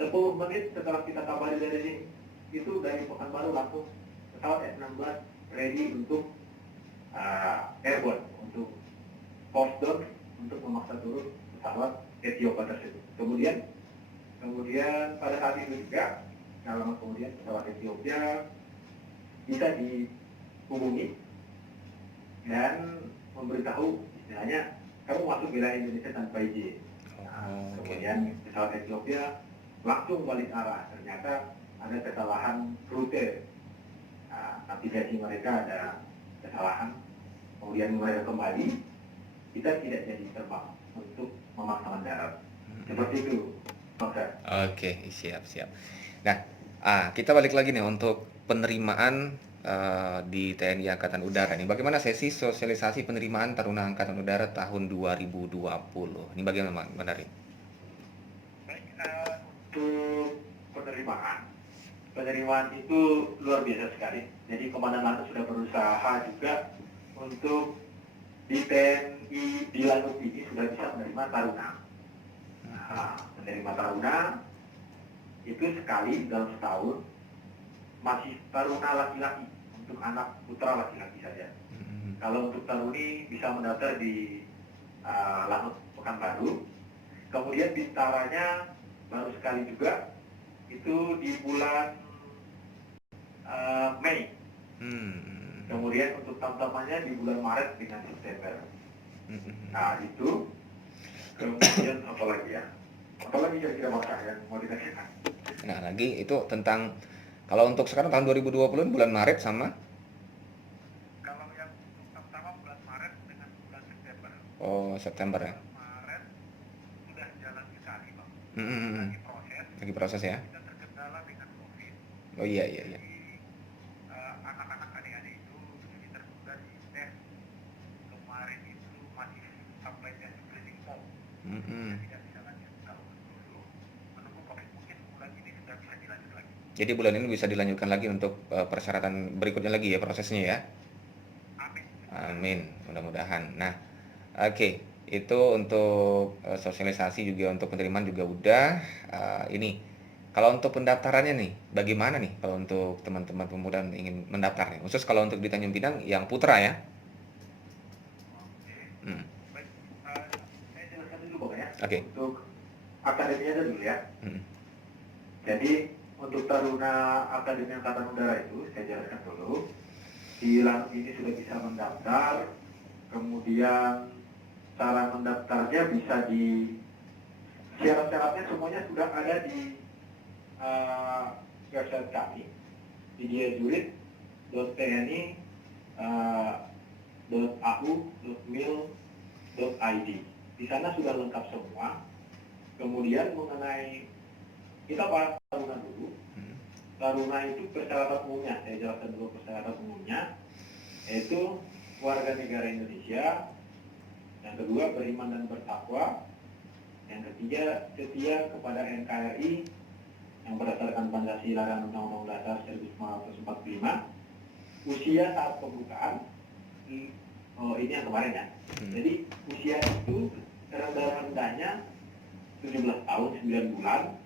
10 menit setelah kita kabari dari sini, itu dari Pekanbaru langsung pesawat F-16 ready untuk airborne, untuk force down, untuk memaksa turun pesawat Ethiopia tersebut. Kemudian pada saat itu juga, lama kemudian pesawat Ethiopia bisa dihubungi dan memberitahu istilahnya kamu masuk wilayah Indonesia tanpa izin. Kemudian pesawat Ethiopia langsung balik arah. Ternyata ada kesalahan rute. Navigasi mereka ada kesalahan. Kemudian mereka kembali. Kita tidak jadi terbang untuk memaksa mendarat. Seperti itu. Oke, siap. Nah, kita balik lagi nih untuk penerimaan di TNI Angkatan Udara nih. Bagaimana sesi sosialisasi penerimaan Taruna Angkatan Udara tahun 2020? Ini bagaimana, Pak Bandari? Baik, untuk penerimaan itu luar biasa sekali. Jadi Komandan Lantas sudah berusaha juga untuk di TNI di Lanut ini sudah bisa menerima taruna. Menerima taruna itu sekali dalam setahun, masih taruna laki-laki, untuk anak putra laki-laki saja. Kalau untuk taruni bisa mendaftar di Lanut Pekanbaru. Kemudian bintaranya baru sekali juga, itu di bulan Mei. Kemudian untuk tamtamannya di bulan Maret dengan September. Nah itu, kemudian apalagi ya? Apalagi kira-kira masa yang mau dikasihkan? Nah, lagi itu tentang kalau untuk sekarang tahun 2020 bulan Maret sama kalau yang untuk pertama bulan Maret dengan bulan September. September ya. Maret sudah jalan sekali Bang. Lagi proses ya. Kita terkendala dengan COVID. Oh iya. Jadi anak-anak adik-adik itu jadi tertunda di tes. Kemarin itu masih sampai tes breathing form. Tidak bisa lanjut kalau dulu. Menunggu COVID mungkin bulan ini sudah bisa dilanjut lagi. Jadi bulan ini bisa dilanjutkan lagi untuk persyaratan berikutnya lagi ya prosesnya ya. Amin, mudah-mudahan. Nah, oke, itu untuk sosialisasi juga untuk penerimaan juga udah. Ini kalau untuk pendaftarannya nih, bagaimana nih kalau untuk teman-teman pemuda yang ingin mendaftar nih? Khusus kalau untuk di Tanjung Pinang yang putra ya. Baik, Saya jelaskan dulu Bang ya. Oke. Untuk akademinya dulu ya. Jadi untuk taruna Akademi Angkatan Udara itu saya jelaskan dulu. Di Lanut ini sudah bisa mendaftar. Kemudian cara mendaftarnya bisa di syarat-syaratnya semuanya sudah ada di website kami di diajurit.tni.au.mil.id. Di sana sudah lengkap semua. Kemudian mengenai kita bahas taruna dulu. Taruna itu persyaratan umumnya, saya jelaskan dulu persyaratan umumnya, yaitu warga negara Indonesia. Yang kedua, beriman dan bertakwa. Yang ketiga, setia kepada NKRI yang berdasarkan Pancasila dan Undang-Undang Dasar 1945. Usia saat pembukaan, ini yang kemarin ya. Jadi usia itu rendah-rendahnya 17 tahun 9 bulan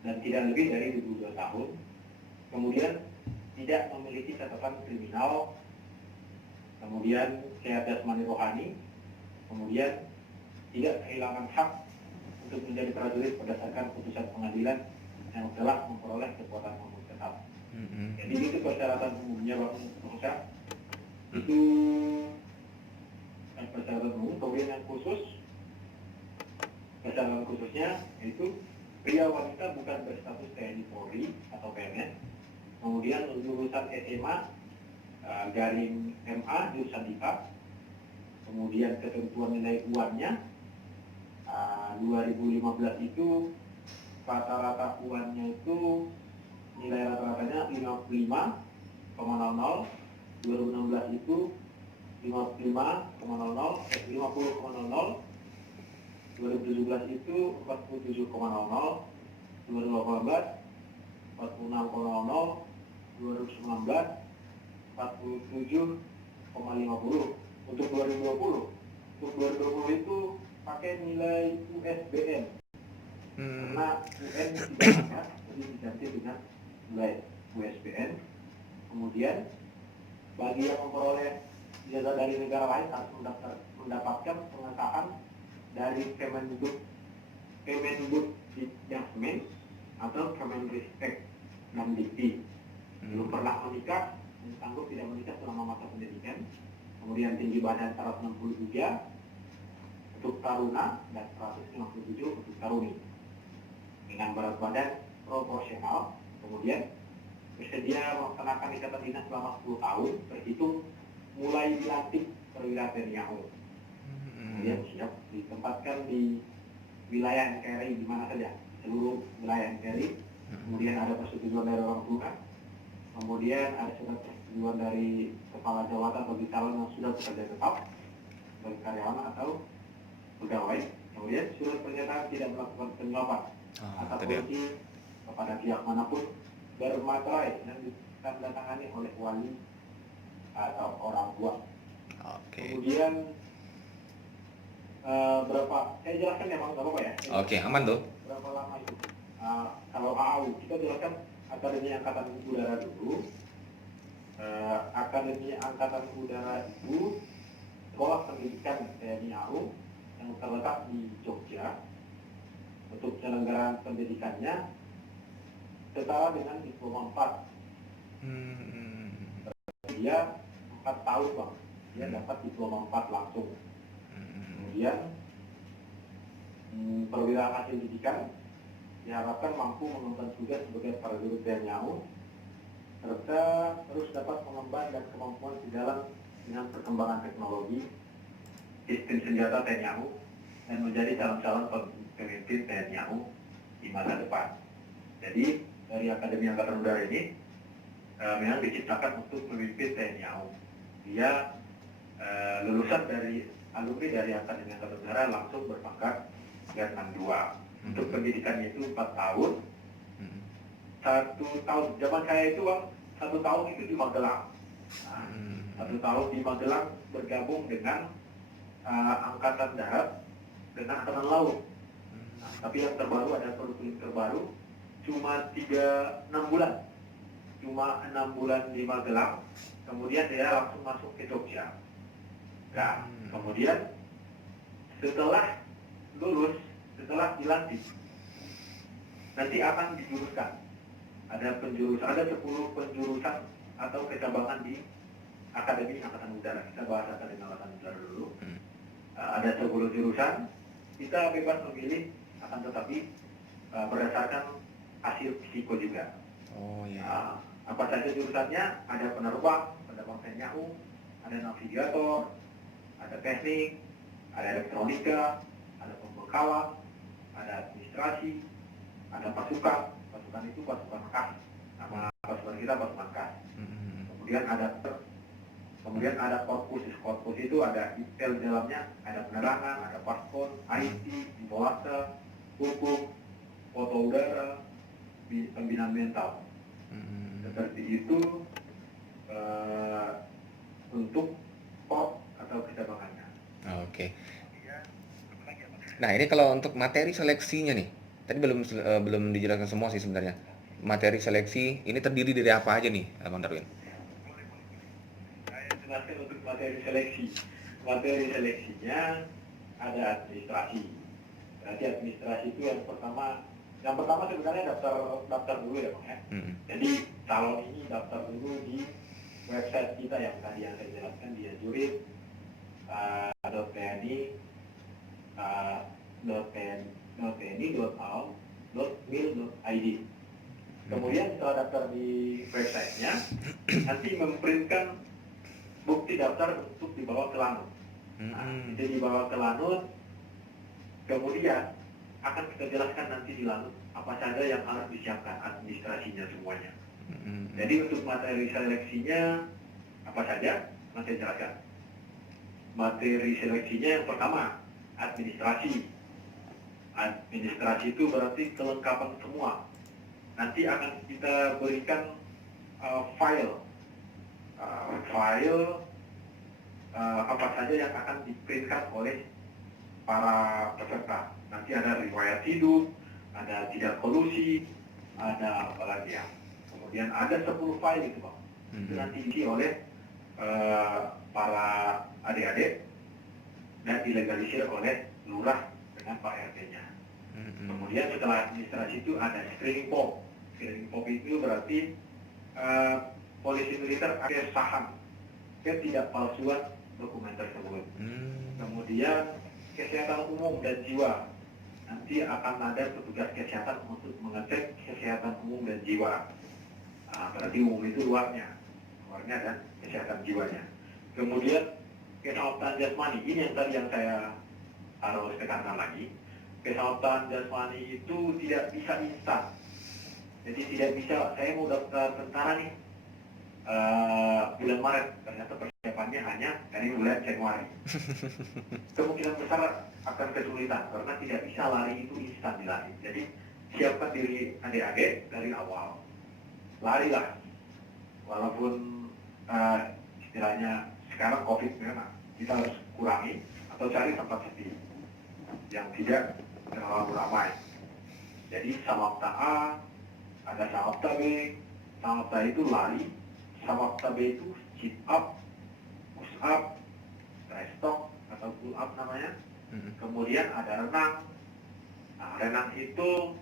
dan tidak lebih dari 22 tahun. Kemudian tidak memiliki catatan kriminal. Kemudian sehat jasmani rohani. Kemudian tidak kehilangan hak untuk menjadi prajurit berdasarkan putusan pengadilan yang telah memperoleh kekuatan hukum tetap. Jadi itu persyaratan umumnya Bang Musa. Itu persyaratan umum. Kemudian yang khusus, persyaratan khususnya yaitu pria wanita bukan berstatus TNI Polri atau PNS. Kemudian lulusan SMA garing MA jurusan IPA. Kemudian ketentuan nilai UAN-nya 2015 itu rata-rata UAN-nya itu nilai rata-ratanya 55,00, 2016 itu 55,00, 50,00, 2017 itu 47,00, 2018 46,00, 2019 47,50. Untuk 2020, untuk 2020 itu pakai nilai USBN. Karena UN tidak ada, jadi diganti dengan nilai USBN. Kemudian bagi yang memperoleh ijazah dari negara lain harus mendapatkan pengesahan dari Kemendikbud atau Kemendristek dan Dikti. Belum pernah menikah dan sanggup tidak menikah selama masa pendidikan. Kemudian tinggi badan 163 untuk taruna dan 157 untuk taruni. Dengan berat badan proporsional. Kemudian bersedia melaksanakan ikatan dinas selama 10 tahun terhitung mulai dilantik perwira TNI AU. Kemudian siap ditempatkan di wilayah NKRI di mana saja, seluruh wilayah NKRI. Kemudian ada persetujuan dari orang tua. Kemudian ada surat persetujuan dari kepala jabatan bagi calon yang sudah bekerja tetap bagi karyawan atau pegawai. Kemudian surat pernyataan tidak melakukan penyuapan atau korupsi kepada pihak manapun bermaterai yang ditandatangani oleh wali atau orang tua. Kemudian berapa? Saya jelaskan ya Bang, nggak apa-apa ya? Oke, aman tuh. Berapa lama itu? Kalau AAU kita jelaskan Akademi Angkatan Udara dulu. Akademi Angkatan Udara itu sekolah pendidikan TNI AU yang terletak di Jogja. Untuk penyelenggaraan pendidikannya setara dengan diploma 4. Dia 4 tahun Bang. Dia dapat diploma 4 langsung. Kemudian perwira hasil pendidikan diharapkan mampu mengemban tugas sebagai prajurit TNI AU serta terus dapat mengemban dan kemampuan sejalan dengan perkembangan teknologi sistem senjata TNI AU dan menjadi calon-calon pemimpin TNI AU di masa depan. Jadi dari Akademi Angkatan Udara ini memang diciptakan untuk memimpin TNI AU. Dia lulusan dari alumni dari Akademi Angkatan Udara langsung berpangkat Letnan 2. Untuk pendidikannya itu 4 tahun. 1 tahun, zaman saya itu Bang, 1 tahun itu di Magelang. 1 tahun di Magelang bergabung dengan Angkatan Darat dengan Angkatan Laut. Tapi yang terbaru, ada kurikulum terbaru, cuma 6 bulan. Cuma 6 bulan di Magelang, kemudian dia langsung masuk ke Jogja. Nah, kemudian setelah lulus, setelah dilantik, nanti akan dijuruskan. Ada 10 penjurusan atau kecabangan di Akademi Angkatan Udara. Kita bahas Akademi Angkatan Udara dulu. Ada 10 jurusan. Kita bebas memilih, akan tetapi berdasarkan hasil psiko juga. Apa saja jurusannya? Ada penerbang TNI AU, ada navigator, ada teknik, ada elektronika, ada pembekalan, ada administrasi, ada pasukan itu pasukan KAS, nama pasukan kita pasukan KAS. Kemudian ada korpus itu ada detail di dalamnya, ada penerangan, ada paspor, IT, involase, hukum, foto udara, pembinaan mental. Seperti itu untuk POP atau kecabangannya. Oke. Nah, ini kalau untuk materi seleksinya nih, tadi belum dijelaskan semua sih sebenarnya. Materi seleksi ini terdiri dari apa aja nih, Bang Darwin? Saya jelaskan untuk materi seleksi. Materi seleksinya ada administrasi. Berarti administrasi itu yang pertama Yang pertama sebenarnya daftar dulu ya Bang ya. Mm-mm. Jadi calon ini daftar dulu di website kita yang tadi yang saya jelaskan di .pni .pni.au.mil.id. Kemudian setelah daftar di websitenya, nanti memprintkan bukti daftar untuk dibawa ke Lanut. Nah, itu dibawa ke Lanut, kemudian akan kita jelaskan nanti di Lanut apa saja yang harus disiapkan administrasinya semuanya. Jadi untuk materi seleksinya apa saja nanti saya jelaskan. Materi seleksinya yang pertama administrasi. Administrasi itu berarti kelengkapan semua. Nanti akan kita berikan file apa saja yang akan diprintkan oleh para peserta. Nanti ada riwayat hidup, ada tidak kolusi, ada apa lagi ya. Kemudian ada 10 file itu Bang. Itu nanti diisi oleh para adik-adik dan dilegalisir oleh lurah dengan Pak RT-nya. Kemudian setelah administrasi itu ada screening form. Screening form itu berarti polisi militer akan saham ketidakpalsuan dokumen tersebut. Kemudian kesehatan umum dan jiwa. Nanti akan ada petugas kesehatan untuk mengecek kesehatan umum dan jiwa. Berarti umum itu luarnya dan kesehatan jiwanya. Kemudian keselamatan jasmani, ini yang tadi yang saya harus tekankan lagi. Keselamatan jasmani itu tidak bisa instan. Jadi tidak bisa, saya mau daftar tentara nih bulan Maret, ternyata persiapannya hanya dari bulan Januari. Kemungkinan besar akan kesulitan karena tidak bisa lari itu instan dilari. Jadi siapkan diri adik-adik dari awal. Larilah, walaupun istilahnya sekarang COVID memang kita harus kurangi atau cari tempat sepi yang tidak terlalu ramai. Jadi samapta A, ada samapta B, samapta itu lari, samapta B itu sit up, push up, dry stalk atau pull up namanya. Kemudian ada renang. Nah, renang itu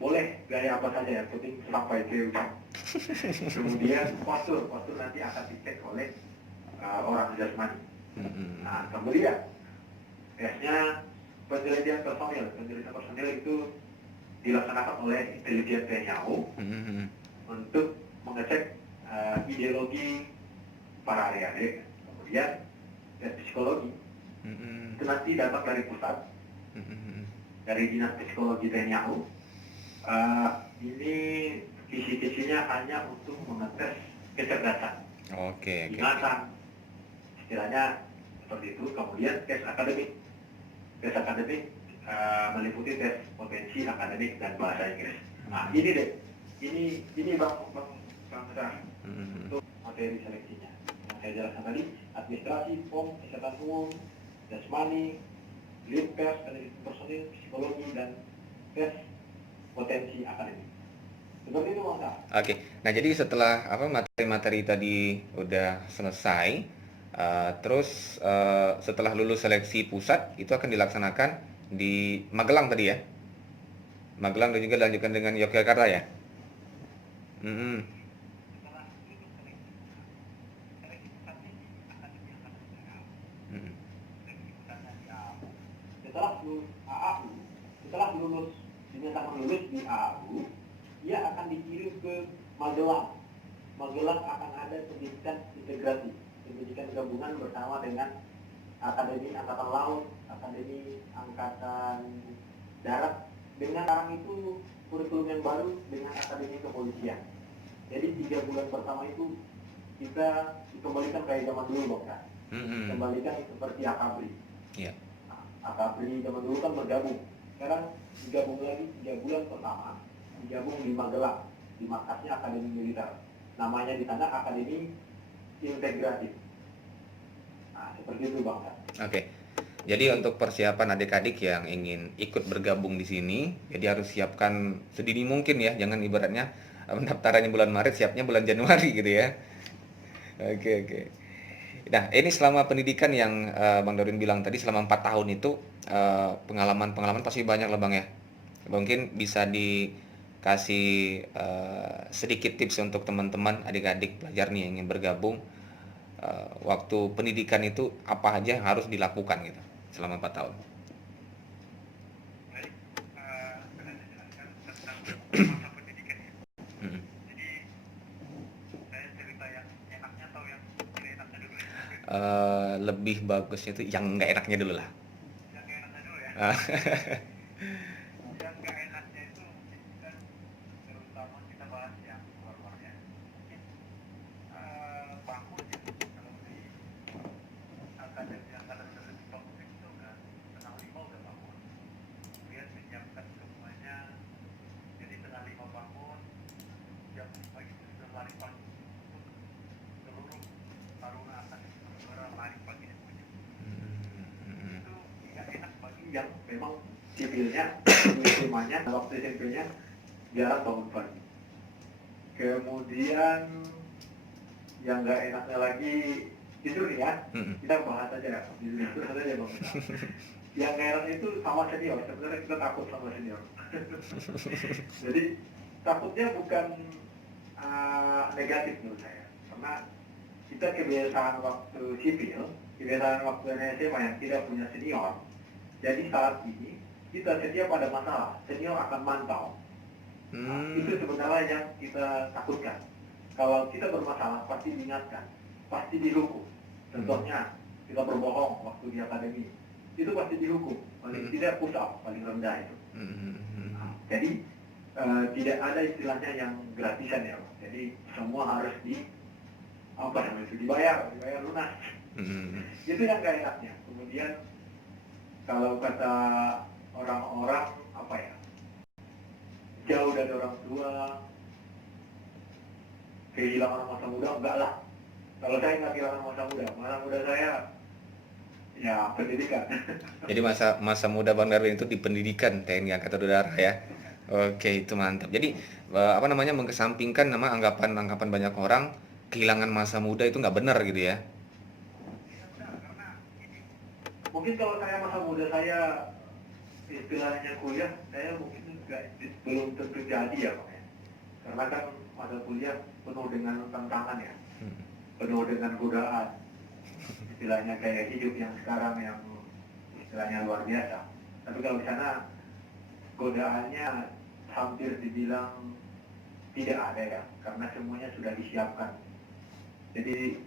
boleh gaya apa saja yang penting sampai ke ujung. Kemudian postur nanti akan dicek oleh orang jasmani. Nah, kemudian tesnya penelitian personil itu dilaksanakan oleh intelijen TNI AU untuk mengecek ideologi para adik-adik. Kemudian tes psikologi itu nanti datang dari pusat, dari Dinas Psikologi TNI AU. Ini kisi-kisinya hanya untuk mengetes kecerdasan, ingatan, istilahnya seperti itu. Kemudian tes akademik meliputi tes potensi akademik dan bahasa Inggris. Nah ini deh, ini bang untuk materi seleksinya. Yang saya jelaskan tadi, administrasi, form, kesehatan umum, jasmani, lead pers, penelitian personil, psikologi, dan tes potensi akademik. Seperti itu Bang Sah. Oke, nah jadi setelah materi-materi tadi udah selesai, terus setelah lulus seleksi pusat itu akan dilaksanakan di Magelang tadi ya, Magelang dan juga dilanjutkan dengan Yogyakarta ya. Setelah lulus dinyatakan lulus di AAU, ia akan dikirim ke Magelang. Magelang akan ada pendidikan integrasi, pendidikan gabungan bersama dengan Akademi Angkatan Laut, Akademi Angkatan Darat. Dengan sekarang itu kurikulum yang baru dengan Akademi Kepolisian. Jadi 3 bulan pertama itu kita dikembalikan kayak zaman dulu Bang. Kembalikan seperti Akabri. Yeah. Akabri zaman dulu kan bergabung. Sekarang digabung lagi 3 bulan pertama, digabung di Magelang, di markasnya Akademi Militer. Namanya di sana Akademi Integratif. Nah, seperti itu Bang. Oke. Jadi untuk persiapan adik-adik yang ingin ikut bergabung di sini, jadi harus siapkan sedini mungkin ya, jangan ibaratnya pendaftarannya bulan Maret, siapnya bulan Januari gitu ya. Oke. Nah, ini selama pendidikan yang Bang Darwin bilang tadi selama 4 tahun itu pengalaman pasti banyak lah Bang ya. Mungkin bisa dikasih sedikit tips untuk teman-teman adik-adik pelajar nih yang ingin bergabung. Waktu pendidikan itu apa aja yang harus dilakukan gitu selama 4 tahun. Baik, akan saya jelaskan tentang masa pendidikan ya. Mm-mm. Jadi saya cerita yang enaknya atau yang tidak enaknya dulu ya. Lebih bagusnya itu yang nggak enaknya dulu lah. Yang nggak enaknya dulu ya. Ah, Yang nggak enaknya itu mungkin kan terutama kita bahas yang luar-luarnya. Mungkin bangku ya. Kalau di akademi bangku itu udah setengah lima udah bangun. Kemudian menyiapkan semuanya. Jadi setengah lima bangun, jam 5 itu sudah lari pagi untuk seluruh taruna akademi negara lari pagi semuanya. Itu nggak enak bagi yang memang sipilnya, SMA-nya, waktu SMP-nya jarang bangun pagi. Kemudian yang nggak enaknya lagi tidur nih ya, mm-mm. kita bahas aja ya, tidur aja bang. Yang nggak enaknya itu sama senior, sebenarnya kita takut sama senior. Jadi takutnya bukan negatif menurut saya, karena kita kebiasaan waktu sipil, kebiasaan waktu SMA yang tidak punya senior. Jadi saat ini kita setiap ada masalah, senior akan mantau. Itu sebenarnya yang kita takutkan. Kalau kita bermasalah pasti diingatkan, pasti dihukum. Contohnya kita berbohong waktu di akademi, itu pasti dihukum. Paling tidak push up, paling rendah itu. Jadi tidak ada istilahnya yang gratisan ya, Pak. Jadi semua harus dibayar lunas. Itu yang gak enaknya. Kemudian kalau kata orang-orang apa ya, jauh dari orang tua, kehilangan masa muda, enggak lah. Kalau saya nggak kehilangan masa muda saya ya pendidikan. Jadi masa muda Bang Darwin itu di pendidikan TNI Angkatan Udara ya. Oke, itu mantap. Jadi mengesampingkan nama anggapan banyak orang kehilangan masa muda itu nggak benar gitu ya. Mungkin kalau saya masa muda saya istilahnya kuliah, saya mungkin belum tentu jadi ya Pak. Karena kan masa kuliah penuh dengan tantangan ya, penuh dengan godaan. Istilahnya kayak hidup yang sekarang yang istilahnya luar biasa. Tapi kalau di sana godaannya hampir dibilang tidak ada ya, karena semuanya sudah disiapkan. Jadi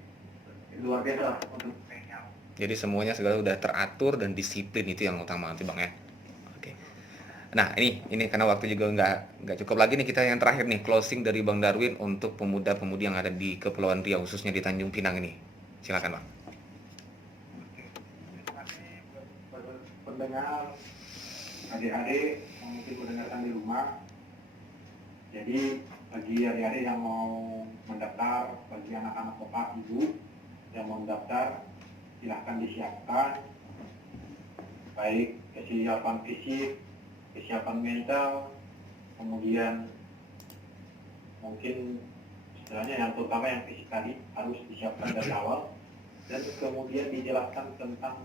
luar biasa untuk pengen. Jadi semuanya segala udah teratur dan disiplin, itu yang utama nanti Bang ya. Oke. Nah, ini karena waktu juga nggak cukup lagi nih, kita yang terakhir nih closing dari Bang Darwin untuk pemuda-pemudi yang ada di Kepulauan Riau khususnya di Tanjung Pinang ini. Silakan Bang. Terima kasih buat pendengar, adik-adik yang mungkin mendengarkan di rumah. Jadi bagi adik-adik yang mau mendaftar, bagi anak-anak bapak ibu yang mau mendaftar, silahkan disiapkan baik kesiapan fisik, kesiapan mental, kemudian mungkin istilahnya yang terutama yang fisik tadi harus disiapkan dari awal, dan kemudian dijelaskan tentang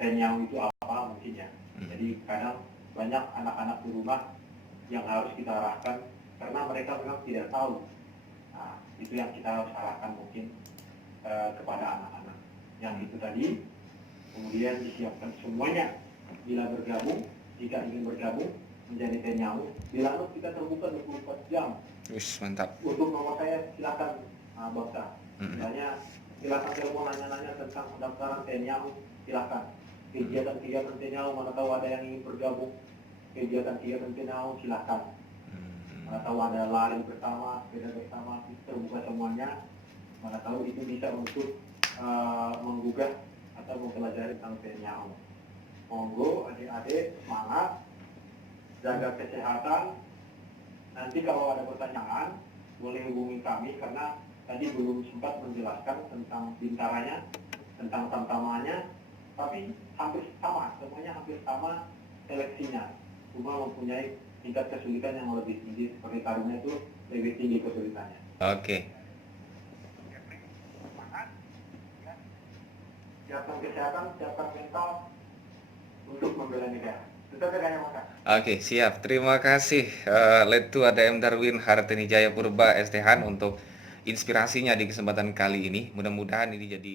tenyau itu apa mungkin ya. Jadi kadang banyak anak-anak di rumah yang harus kita arahkan karena mereka memang tidak tahu. Nah, itu yang kita harus arahkan mungkin kepada anak-anak yang itu tadi. Kemudian disiapkan semuanya bila bergabung, jika ingin bergabung menjadi tenyau. Bila kita terbuka 24 jam. Wis, mantap. Untuk nomor saya silakan Bangsa. Misalnya silakan telepon nanya-nanya tentang pendaftaran tenyau, silakan. Kegiatan-kegiatan tenyau, mana tahu ada yang ingin bergabung. Kegiatan-kegiatan tenyau, silakan. Mana tahu ada lari bersama, sepeda bersama, terbuka semuanya. Mana tahu itu bisa untuk menggugah atau mempelajari tentang tenyau. Monggo adik-adik semangat, jaga kesehatan. Nanti kalau ada pertanyaan boleh hubungi kami karena tadi belum sempat menjelaskan tentang bintaranya, tentang tamtamannya, tapi hampir sama, semuanya hampir sama seleksinya. Cuma mempunyai tingkat kesulitan yang lebih tinggi, seperti taruna itu lebih tinggi kesulitannya. Oke. Semangat, ya. Siapkan kesehatan, siapkan mental untuk membela negara. Tetap dengan mata. Oke, siap. Terima kasih Letu ADM Darwin Hartini Jaya Purba STHan untuk inspirasinya di kesempatan kali ini. Mudah-mudahan ini jadi